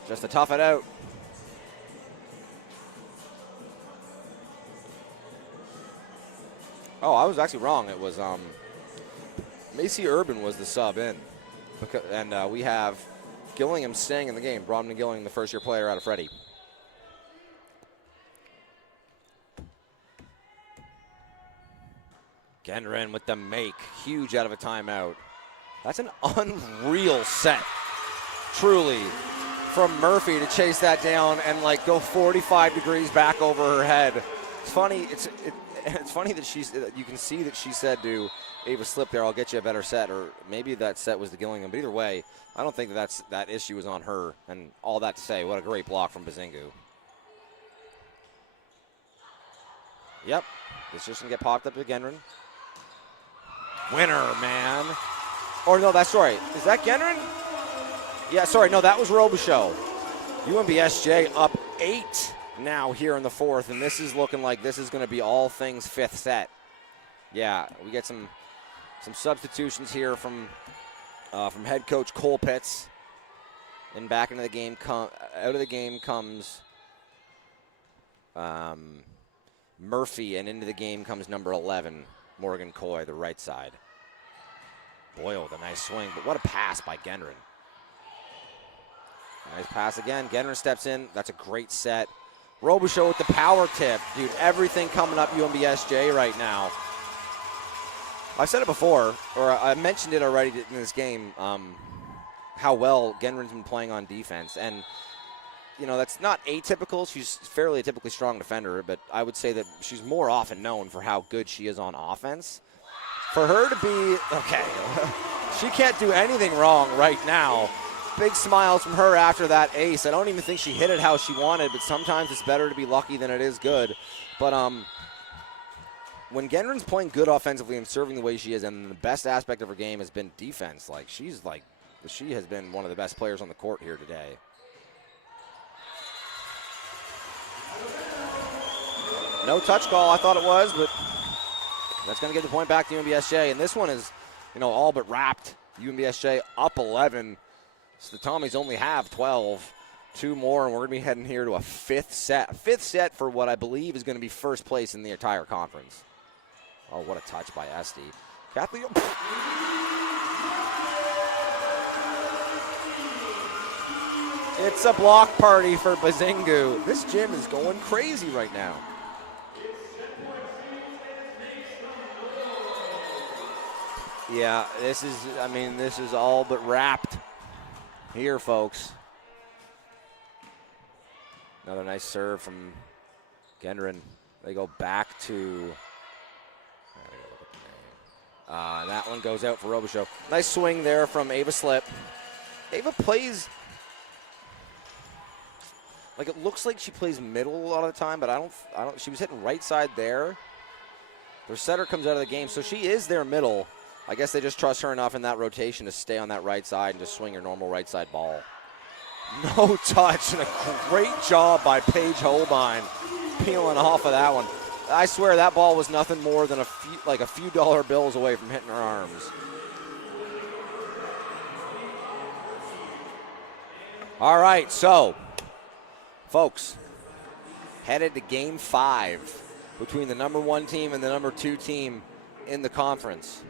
Just to tough it out. Oh, I was actually wrong. It was Macy Urban was the sub in. And we have Gillingham staying in the game. Brodman Gillingham, the first-year player out of Freddie. Gendron with the make. Huge out of a timeout. That's an unreal set, truly, from Murphy to chase that down and, like, go 45 degrees back over her head. It's funny. It's funny that you can see that she said to Ava Slip there, I'll get you a better set, or maybe that set was the Gillingham. But either way, I don't think that issue was on her. And all that to say, what a great block from Bazingu. Yep, it's just going to get popped up to Gendron. Winner, man. Or no, that's right. Is that Gendron? Yeah, sorry, no, that was Robichaux. UNBSJ up 8 now here in the fourth, and this is looking like this is going to be all things fifth set. Yeah, we get some substitutions here from head coach Cole Pitts, and back into the game. Out of the game comes Murphy, and into the game comes number 11, Morgan Coy, the right side. Boyle with a nice swing, but what a pass by Gendron. Nice pass again. Gendron steps in. That's a great set. Robichaux with the power tip. Dude, everything coming up UNBSJ right now. I've said it before, or I mentioned it already in this game, how well Gendron's been playing on defense. And, you know, that's not atypical. She's fairly a typically strong defender, but I would say that she's more often known for how good she is on offense. For her to be, okay, she can't do anything wrong right now. Big smiles from her after that ace. I don't even think she hit it how she wanted, but sometimes it's better to be lucky than it is good. But when Gendron's playing good offensively and serving the way she is, and the best aspect of her game has been defense, she has been one of the best players on the court here today. No touch call, I thought it was, but that's going to get the point back to UNBSJ. And this one is, all but wrapped. UNBSJ up 11. So the Tommies only have 12. 2 more, and we're going to be heading here to a fifth set. Fifth set for what I believe is going to be first place in the entire conference. Oh, what a touch by Esty. Kathleen. It's a block party for Bazingu. This gym is going crazy right now. Yeah, this is all but wrapped here, folks. Another nice serve from Gendron. They go back to, that one goes out for Robichaux. Nice swing there from Ava Slip. Ava plays, it looks like she plays middle a lot of the time, but I don't, she was hitting right side there. Their setter comes out of the game, so she is their middle. I guess they just trust her enough in that rotation to stay on that right side and just swing her normal right side ball. No touch, and a great job by Paige Holbein peeling off of that one. I swear that ball was nothing more than a few dollar bills away from hitting her arms. All right, so, folks, headed to Game 5 between the number 1 team and the number 2 team in the conference.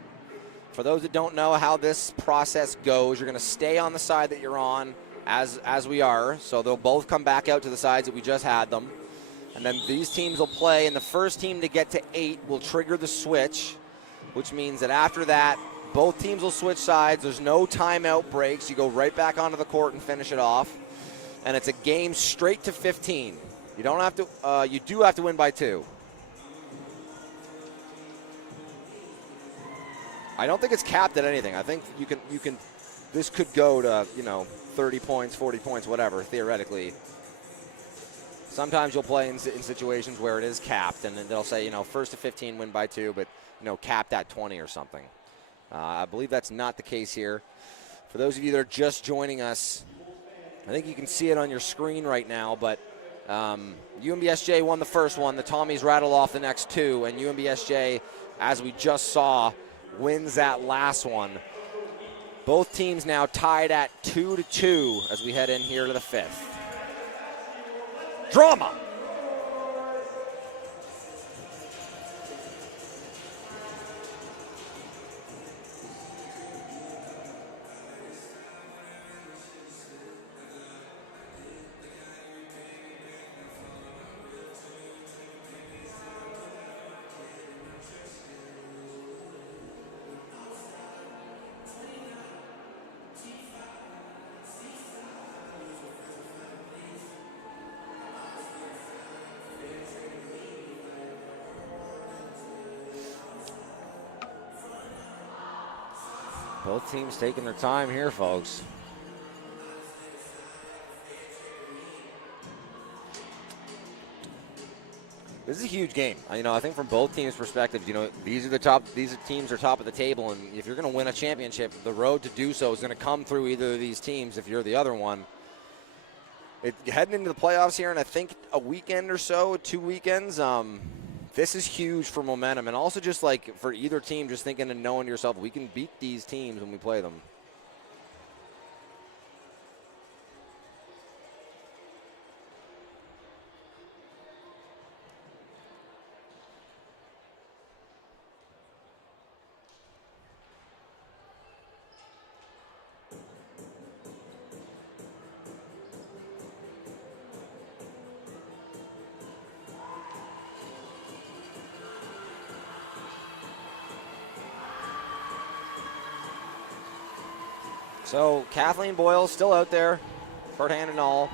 For those that don't know how this process goes, you're going to stay on the side that you're on as we are. So they'll both come back out to the sides that we just had them. And then these teams will play, and the first team to get to 8 will trigger the switch, which means that after that, both teams will switch sides. There's no timeout breaks. You go right back onto the court and finish it off. And it's a game straight to 15. You don't have to. You do have to win by 2. I don't think it's capped at anything. I think you can. This could go to 30 points, 40 points, whatever. Theoretically. Sometimes you'll play in situations where it is capped, and then they'll say first to 15, win by 2, but capped at 20 or something. I believe that's not the case here. For those of you that are just joining us, I think you can see it on your screen right now, but UNBSJ won the first one. The Tommies rattle off the next 2, and UNBSJ, as we just saw, wins that last one. Both teams now tied at 2-2 as we head in here to the 5th. Drama. Both teams taking their time here, folks. This is a huge game. I think from both teams' perspectives, these teams are top of the table, and if you're going to win a championship, the road to do so is going to come through either of these teams if you're the other one. Heading into the playoffs here in I think a weekend or so, 2 weekends, this is huge for momentum, and also just like for either team, just thinking and knowing to yourself, we can beat these teams when we play them. So Kathleen Boyle still out there, hurt hand and all.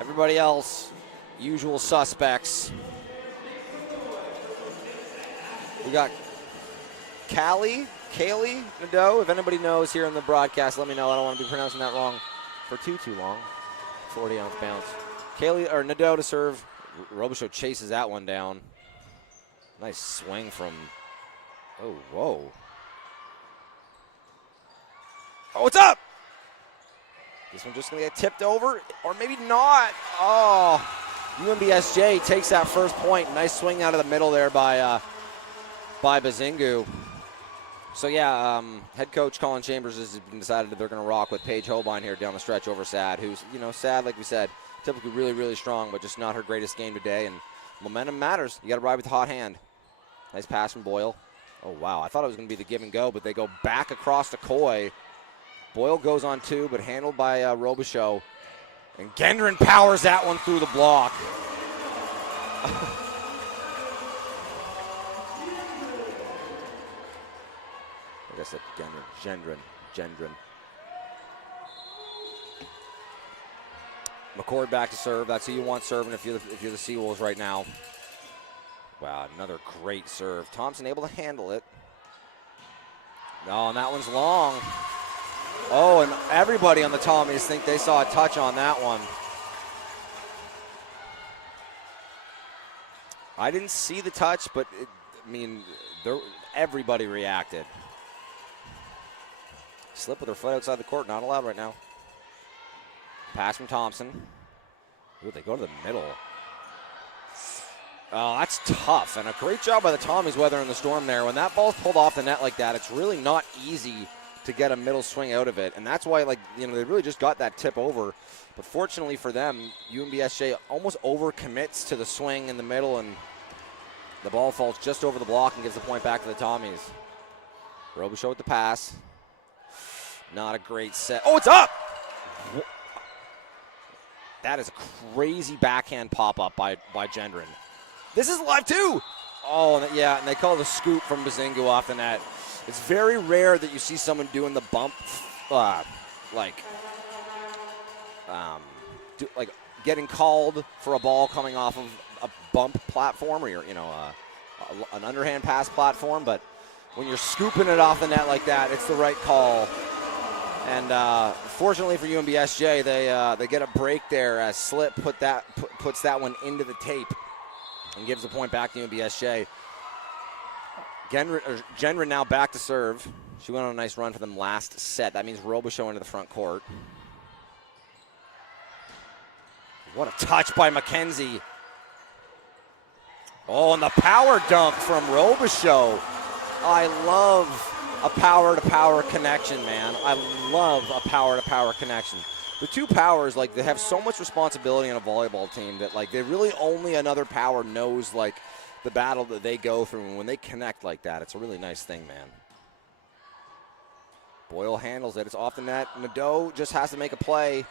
Everybody else, usual suspects. We got Kaylee Nadeau. If anybody knows here in the broadcast, let me know. I don't want to be pronouncing that wrong for too long. 40-ounce bounce. Nadeau to serve. Robichaud chases that one down. Nice swing from. Oh, whoa. Oh, it's up! This one just going to get tipped over, or maybe not. Oh, UNBSJ takes that first point. Nice swing out of the middle there by Bazingu. So, yeah, head coach Colin Chambers has decided that they're going to rock with Paige Holbein here down the stretch over Sad, who's, Sad, like we said, typically really, really strong, but just not her greatest game today. And momentum matters. You got to ride with the hot hand. Nice pass from Boyle. Oh, wow. I thought it was going to be the give and go, but they go back across to Coy. Boyle goes on 2, but handled by Robichaud. And Gendron powers that one through the block. I guess it's Gendron. McCord back to serve. That's who you want serving if you're the Seawolves right now. Wow, another great serve. Thompson able to handle it. No, and that one's long. Oh, and everybody on the Tommies think they saw a touch on that one. I didn't see the touch, but everybody reacted. Slip with her foot outside the court, not allowed right now. Pass from Thompson. Ooh, they go to the middle. Oh, that's tough, and a great job by the Tommies weathering the storm there. When that ball's pulled off the net like that, it's really not easy to get a middle swing out of it. And that's why, like, you know, they really just got that tip over. But fortunately for them, UNBSJ almost overcommits to the swing in the middle, and the ball falls just over the block and gives the point back to the Tommies. Robichaud with the pass. Not a great set. Oh, it's up! That is a crazy backhand pop-up by Gendron. This is live too! Oh, yeah, and they call the scoop from Bazingu off the net. It's very rare that you see someone doing the bump, like getting called for a ball coming off of a bump platform, or an underhand pass platform. But when you're scooping it off the net like that, it's the right call. And fortunately for UNBSJ, they get a break there as Slip puts that one into the tape and gives the point back to UNBSJ. Gendron now back to serve. She went on a nice run for them last set. That means Robichaud into the front court. What a touch by McKenzie. Oh, and the power dunk from Robichaud. I love a power-to-power connection, man. I love a power-to-power connection. The two powers, like, they have so much responsibility on a volleyball team that, like, they really only another power knows, like, the battle that they go through. And when they connect like that, it's a really nice thing, man. Boyle handles it. It's off the net. Nadeau just has to make a play.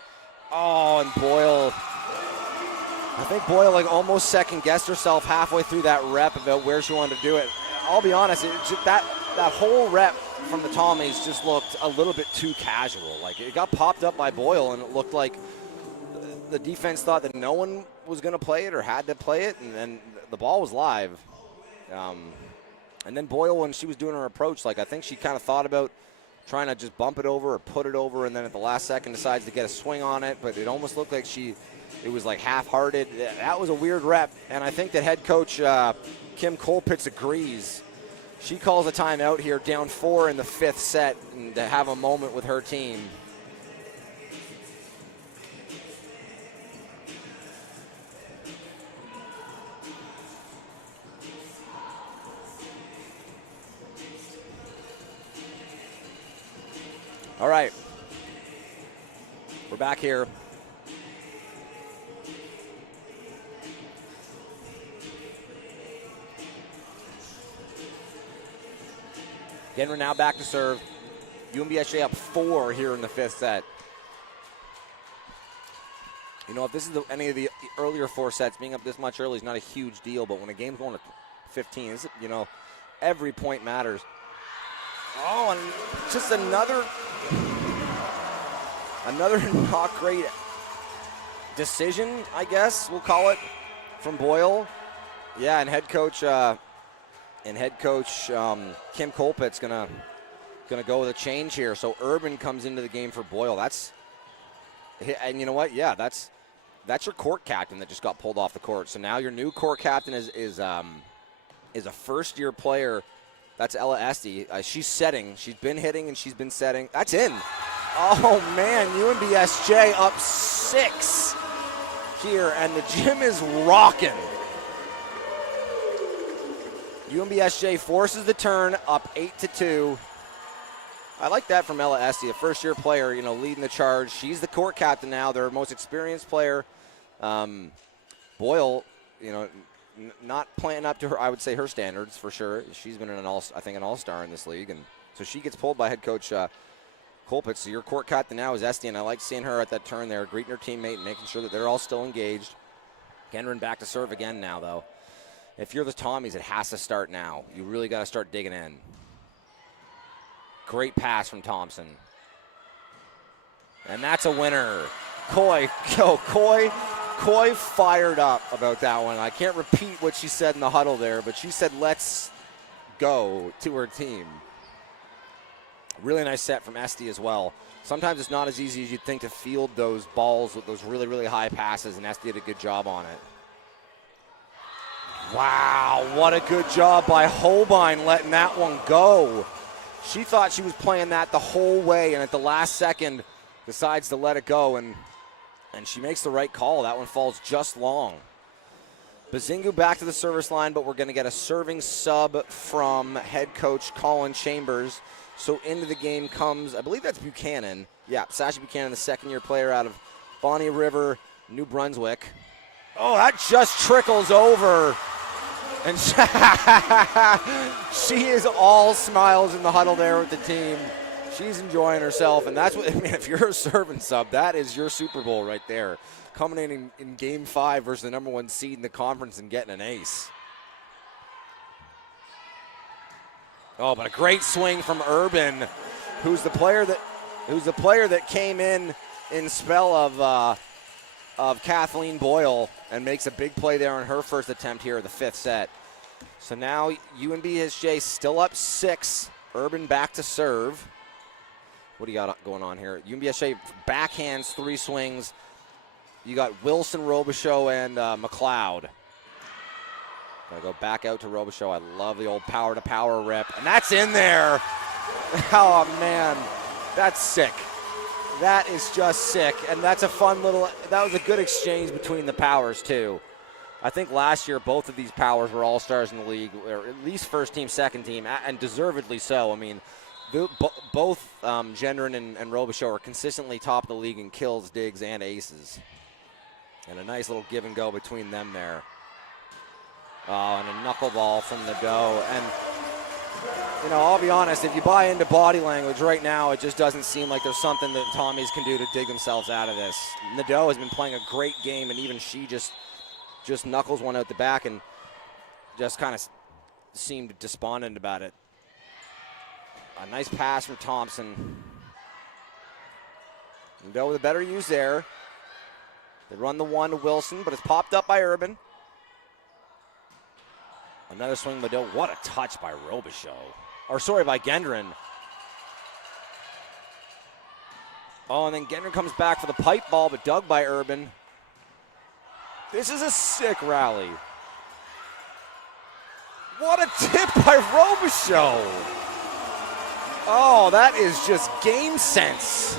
Oh, and Boyle. I think Boyle, like, almost second-guessed herself halfway through that rep about where she wanted to do it. I'll be honest, that whole rep from the Tommies just looked a little bit too casual. Like, it got popped up by Boyle, and it looked like the defense thought that no one was going to play it or had to play it, and then the ball was live. And then Boyle, when she was doing her approach, like, I think she kind of thought about trying to just bump it over or put it over, and then at the last second decides to get a swing on it, but it almost looked like it was like half-hearted. That was a weird rep, and I think that head coach Kim Colpitz agrees. She calls a timeout here, down 4 in the 5th set, and to have a moment with her team. All right, we're back here. Again, we're now back to serve. UNBSJ up 4 here in the 5th set. You know, if this is any of the earlier 4 sets, being up this much early is not a huge deal, but when a game's going to 15, you know, every point matters. Oh, and just another not great decision, I guess we'll call it, from Boyle. Yeah, and head coach Kim Colpitz gonna go with a change here. So Urban comes into the game for Boyle. And you know what? Yeah, that's your court captain that just got pulled off the court. So now your new court captain is a first-year player. That's Ella Esty. She's setting. She's been hitting and she's been setting. That's in. Oh, man, UNBSJ up 6 here, and the gym is rocking. UNBSJ forces the turn, up 8-2. I like that from Ella Esty, a first-year player, you know, leading the charge. She's the court captain now, their most experienced player. Boyle, you know, not playing up to her, I would say, her standards for sure. She's been an all-star in this league, and so she gets pulled by head coach Colpitz. So your court captain now is Esty, and I like seeing her at that turn there, greeting her teammate and making sure that they're all still engaged. Gendron back to serve again now, though. If you're the Tommies, it has to start now. You really got to start digging in. Great pass from Thompson. And that's a winner. Coy fired up about that one. I can't repeat what she said in the huddle there, but she said, let's go, to her team. Really nice set from Esty as well. Sometimes it's not as easy as you'd think to field those balls with those really, really high passes, and Esty did a good job on it. Wow, what a good job by Holbein letting that one go. She thought she was playing that the whole way, and at the last second decides to let it go, and she makes the right call. That one falls just long. Bazingu back to the service line, but we're going to get a serving sub from head coach Colin Chambers. So into the game comes, I believe that's Buchanan. Yeah, Sasha Buchanan, the second-year player out of Bonnie River, New Brunswick. Oh, that just trickles over. And she is all smiles in the huddle there with the team. She's enjoying herself, and that's what, I mean, if you're a serving sub, that is your Super Bowl right there. Coming in Game 5 versus the number 1 seed in the conference and getting an ace. Oh, but a great swing from Urban, who's the player that came in spell of Kathleen Boyle and makes a big play there on her first attempt here of the 5th set. So now UNBSJ still up 6. Urban back to serve. What do you got going on here? UNBSJ backhands 3 swings. You got Wilson, Robichaux, and McLeod. Gotta go back out to Robichaux. I love the old power-to-power rip. And that's in there. Oh, man. That's sick. That is just sick. And that's a fun little – that was a good exchange between the powers, too. I think last year both of these powers were all-stars in the league, or at least first team, second team, and deservedly so. I mean, both Gendron and Robichaux are consistently top of the league in kills, digs, and aces. And a nice little give and go between them there. Oh, and a knuckleball from Nadeau. And, you know, I'll be honest, if you buy into body language right now, it just doesn't seem like there's something that Tommies can do to dig themselves out of this. Nadeau has been playing a great game, and even she just knuckles one out the back and just kind of seemed despondent about it. A nice pass from Thompson. Nadeau with a better use there. They run the 1 to Wilson, but it's popped up by Urban. Another swing, Nadeau. What a touch by Robichaux. Or, sorry, by Gendron. Oh, and then Gendron comes back for the pipe ball, but dug by Urban. This is a sick rally. What a tip by Robichaux. Oh, that is just game sense.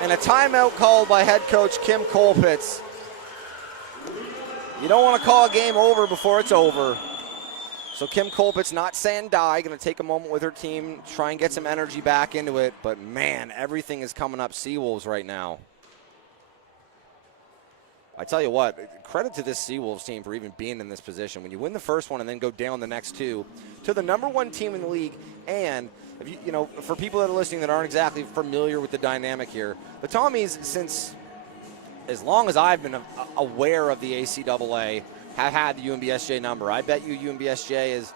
And a timeout called by head coach Kim Colpitz. You don't want to call a game over before it's over. So Kim Colpitz not saying die, going to take a moment with her team, try and get some energy back into it. But, man, everything is coming up Seawolves right now. I tell you what, credit to this Seawolves team for even being in this position. When you win the first one and then go down the next 2 to the number 1 team in the league, and if you know, for people that are listening that aren't exactly familiar with the dynamic here, the Tommies, since as long as I've been aware of the ACAA, have had the UNBSJ number. I bet you UNBSJ is,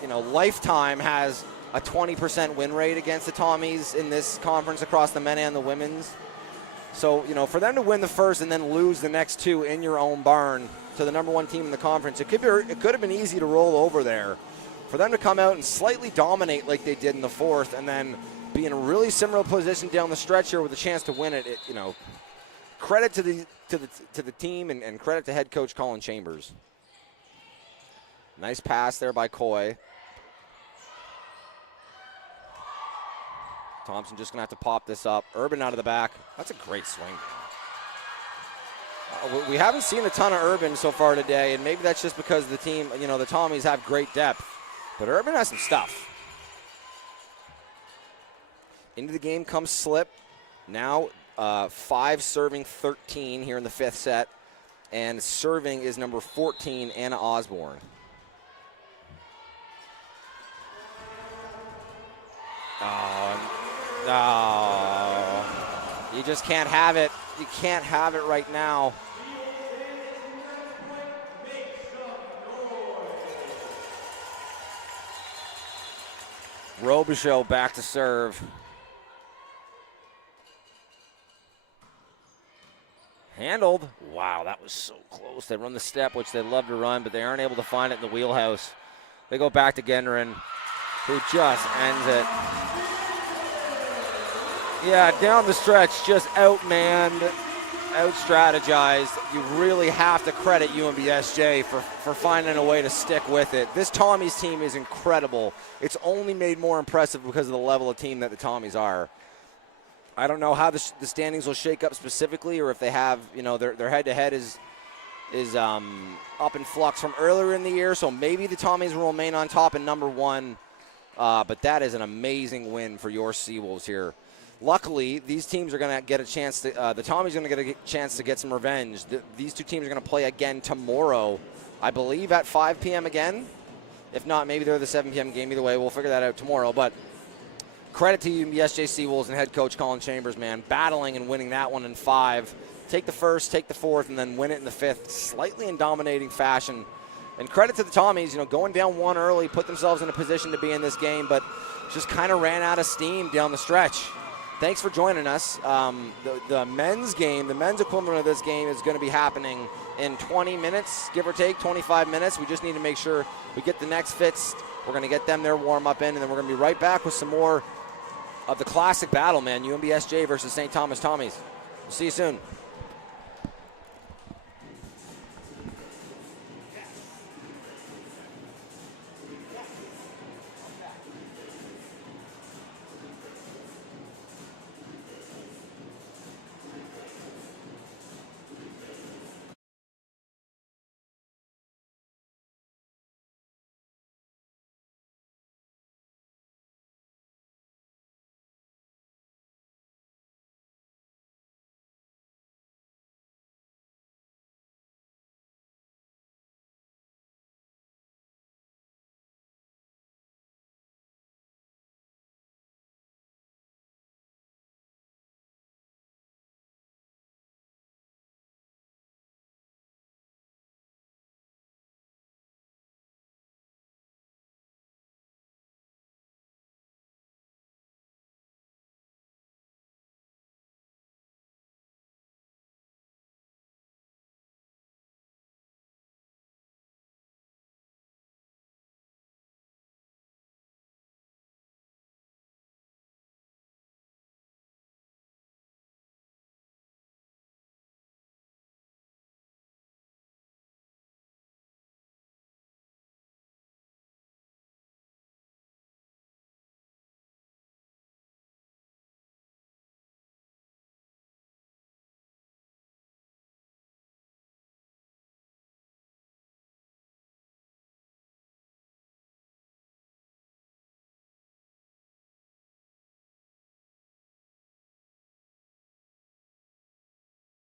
you know, lifetime has a 20% win rate against the Tommies in this conference across the men and the women's. So, you know, for them to win the first and then lose the next 2 in your own barn to the number 1 team in the conference, it could have been easy to roll over there. For them to come out and slightly dominate like they did in the 4th and then be in a really similar position down the stretch here with a chance to win it, you know, credit to the team and credit to head coach Colin Chambers. Nice pass there by Coy. Thompson just going to have to pop this up. Urban out of the back. That's a great swing. We haven't seen a ton of Urban so far today, and maybe that's just because the team, you know, the Tommies have great depth. But Urban has some stuff. Into the game comes Slip. Now 5 serving 13 here in the 5th set. And serving is number 14, Anna Osborne. Oh, no. You just can't have it. You can't have it right now. Robichaux back to serve. Handled. Wow, that was so close. They run the step, which they love to run, but they aren't able to find it in the wheelhouse. They go back to Gendron, who just ends it. Yeah, down the stretch, just outmanned, out-strategized. You really have to credit UNBSJ for finding a way to stick with it. This Tommies team is incredible. It's only made more impressive because of the level of team that the Tommies are. I don't know how the standings will shake up specifically, or if they have, you know, their head-to-head is up in flux from earlier in the year, so maybe the Tommies will remain on top in number 1. But that is an amazing win for your Seawolves here. Luckily, these teams are going to get a chance to the Tommies are going to get a chance to get some revenge. These two teams are going to play again tomorrow, I believe, at 5 p.m. again. If not, maybe they're the 7 p.m. game. Either way, we'll figure that out tomorrow. But credit to UNBSJ Seawolves and head coach Colin Chambers, man, battling and winning that one in 5. Take the first, take the fourth, and then win it in the 5th, slightly in dominating fashion. And credit to the Tommies, going down 1 early, put themselves in a position to be in this game, but just kind of ran out of steam down the stretch. Thanks for joining us. The men's game, the men's equivalent of this game is going to be happening in 20 minutes, give or take, 25 minutes. We just need to make sure we get the next fits. We're going to get them their warm-up in, and then we're going to be right back with some more of the classic battle, man, UNBSJ versus St. Thomas Tommies. We'll see you soon.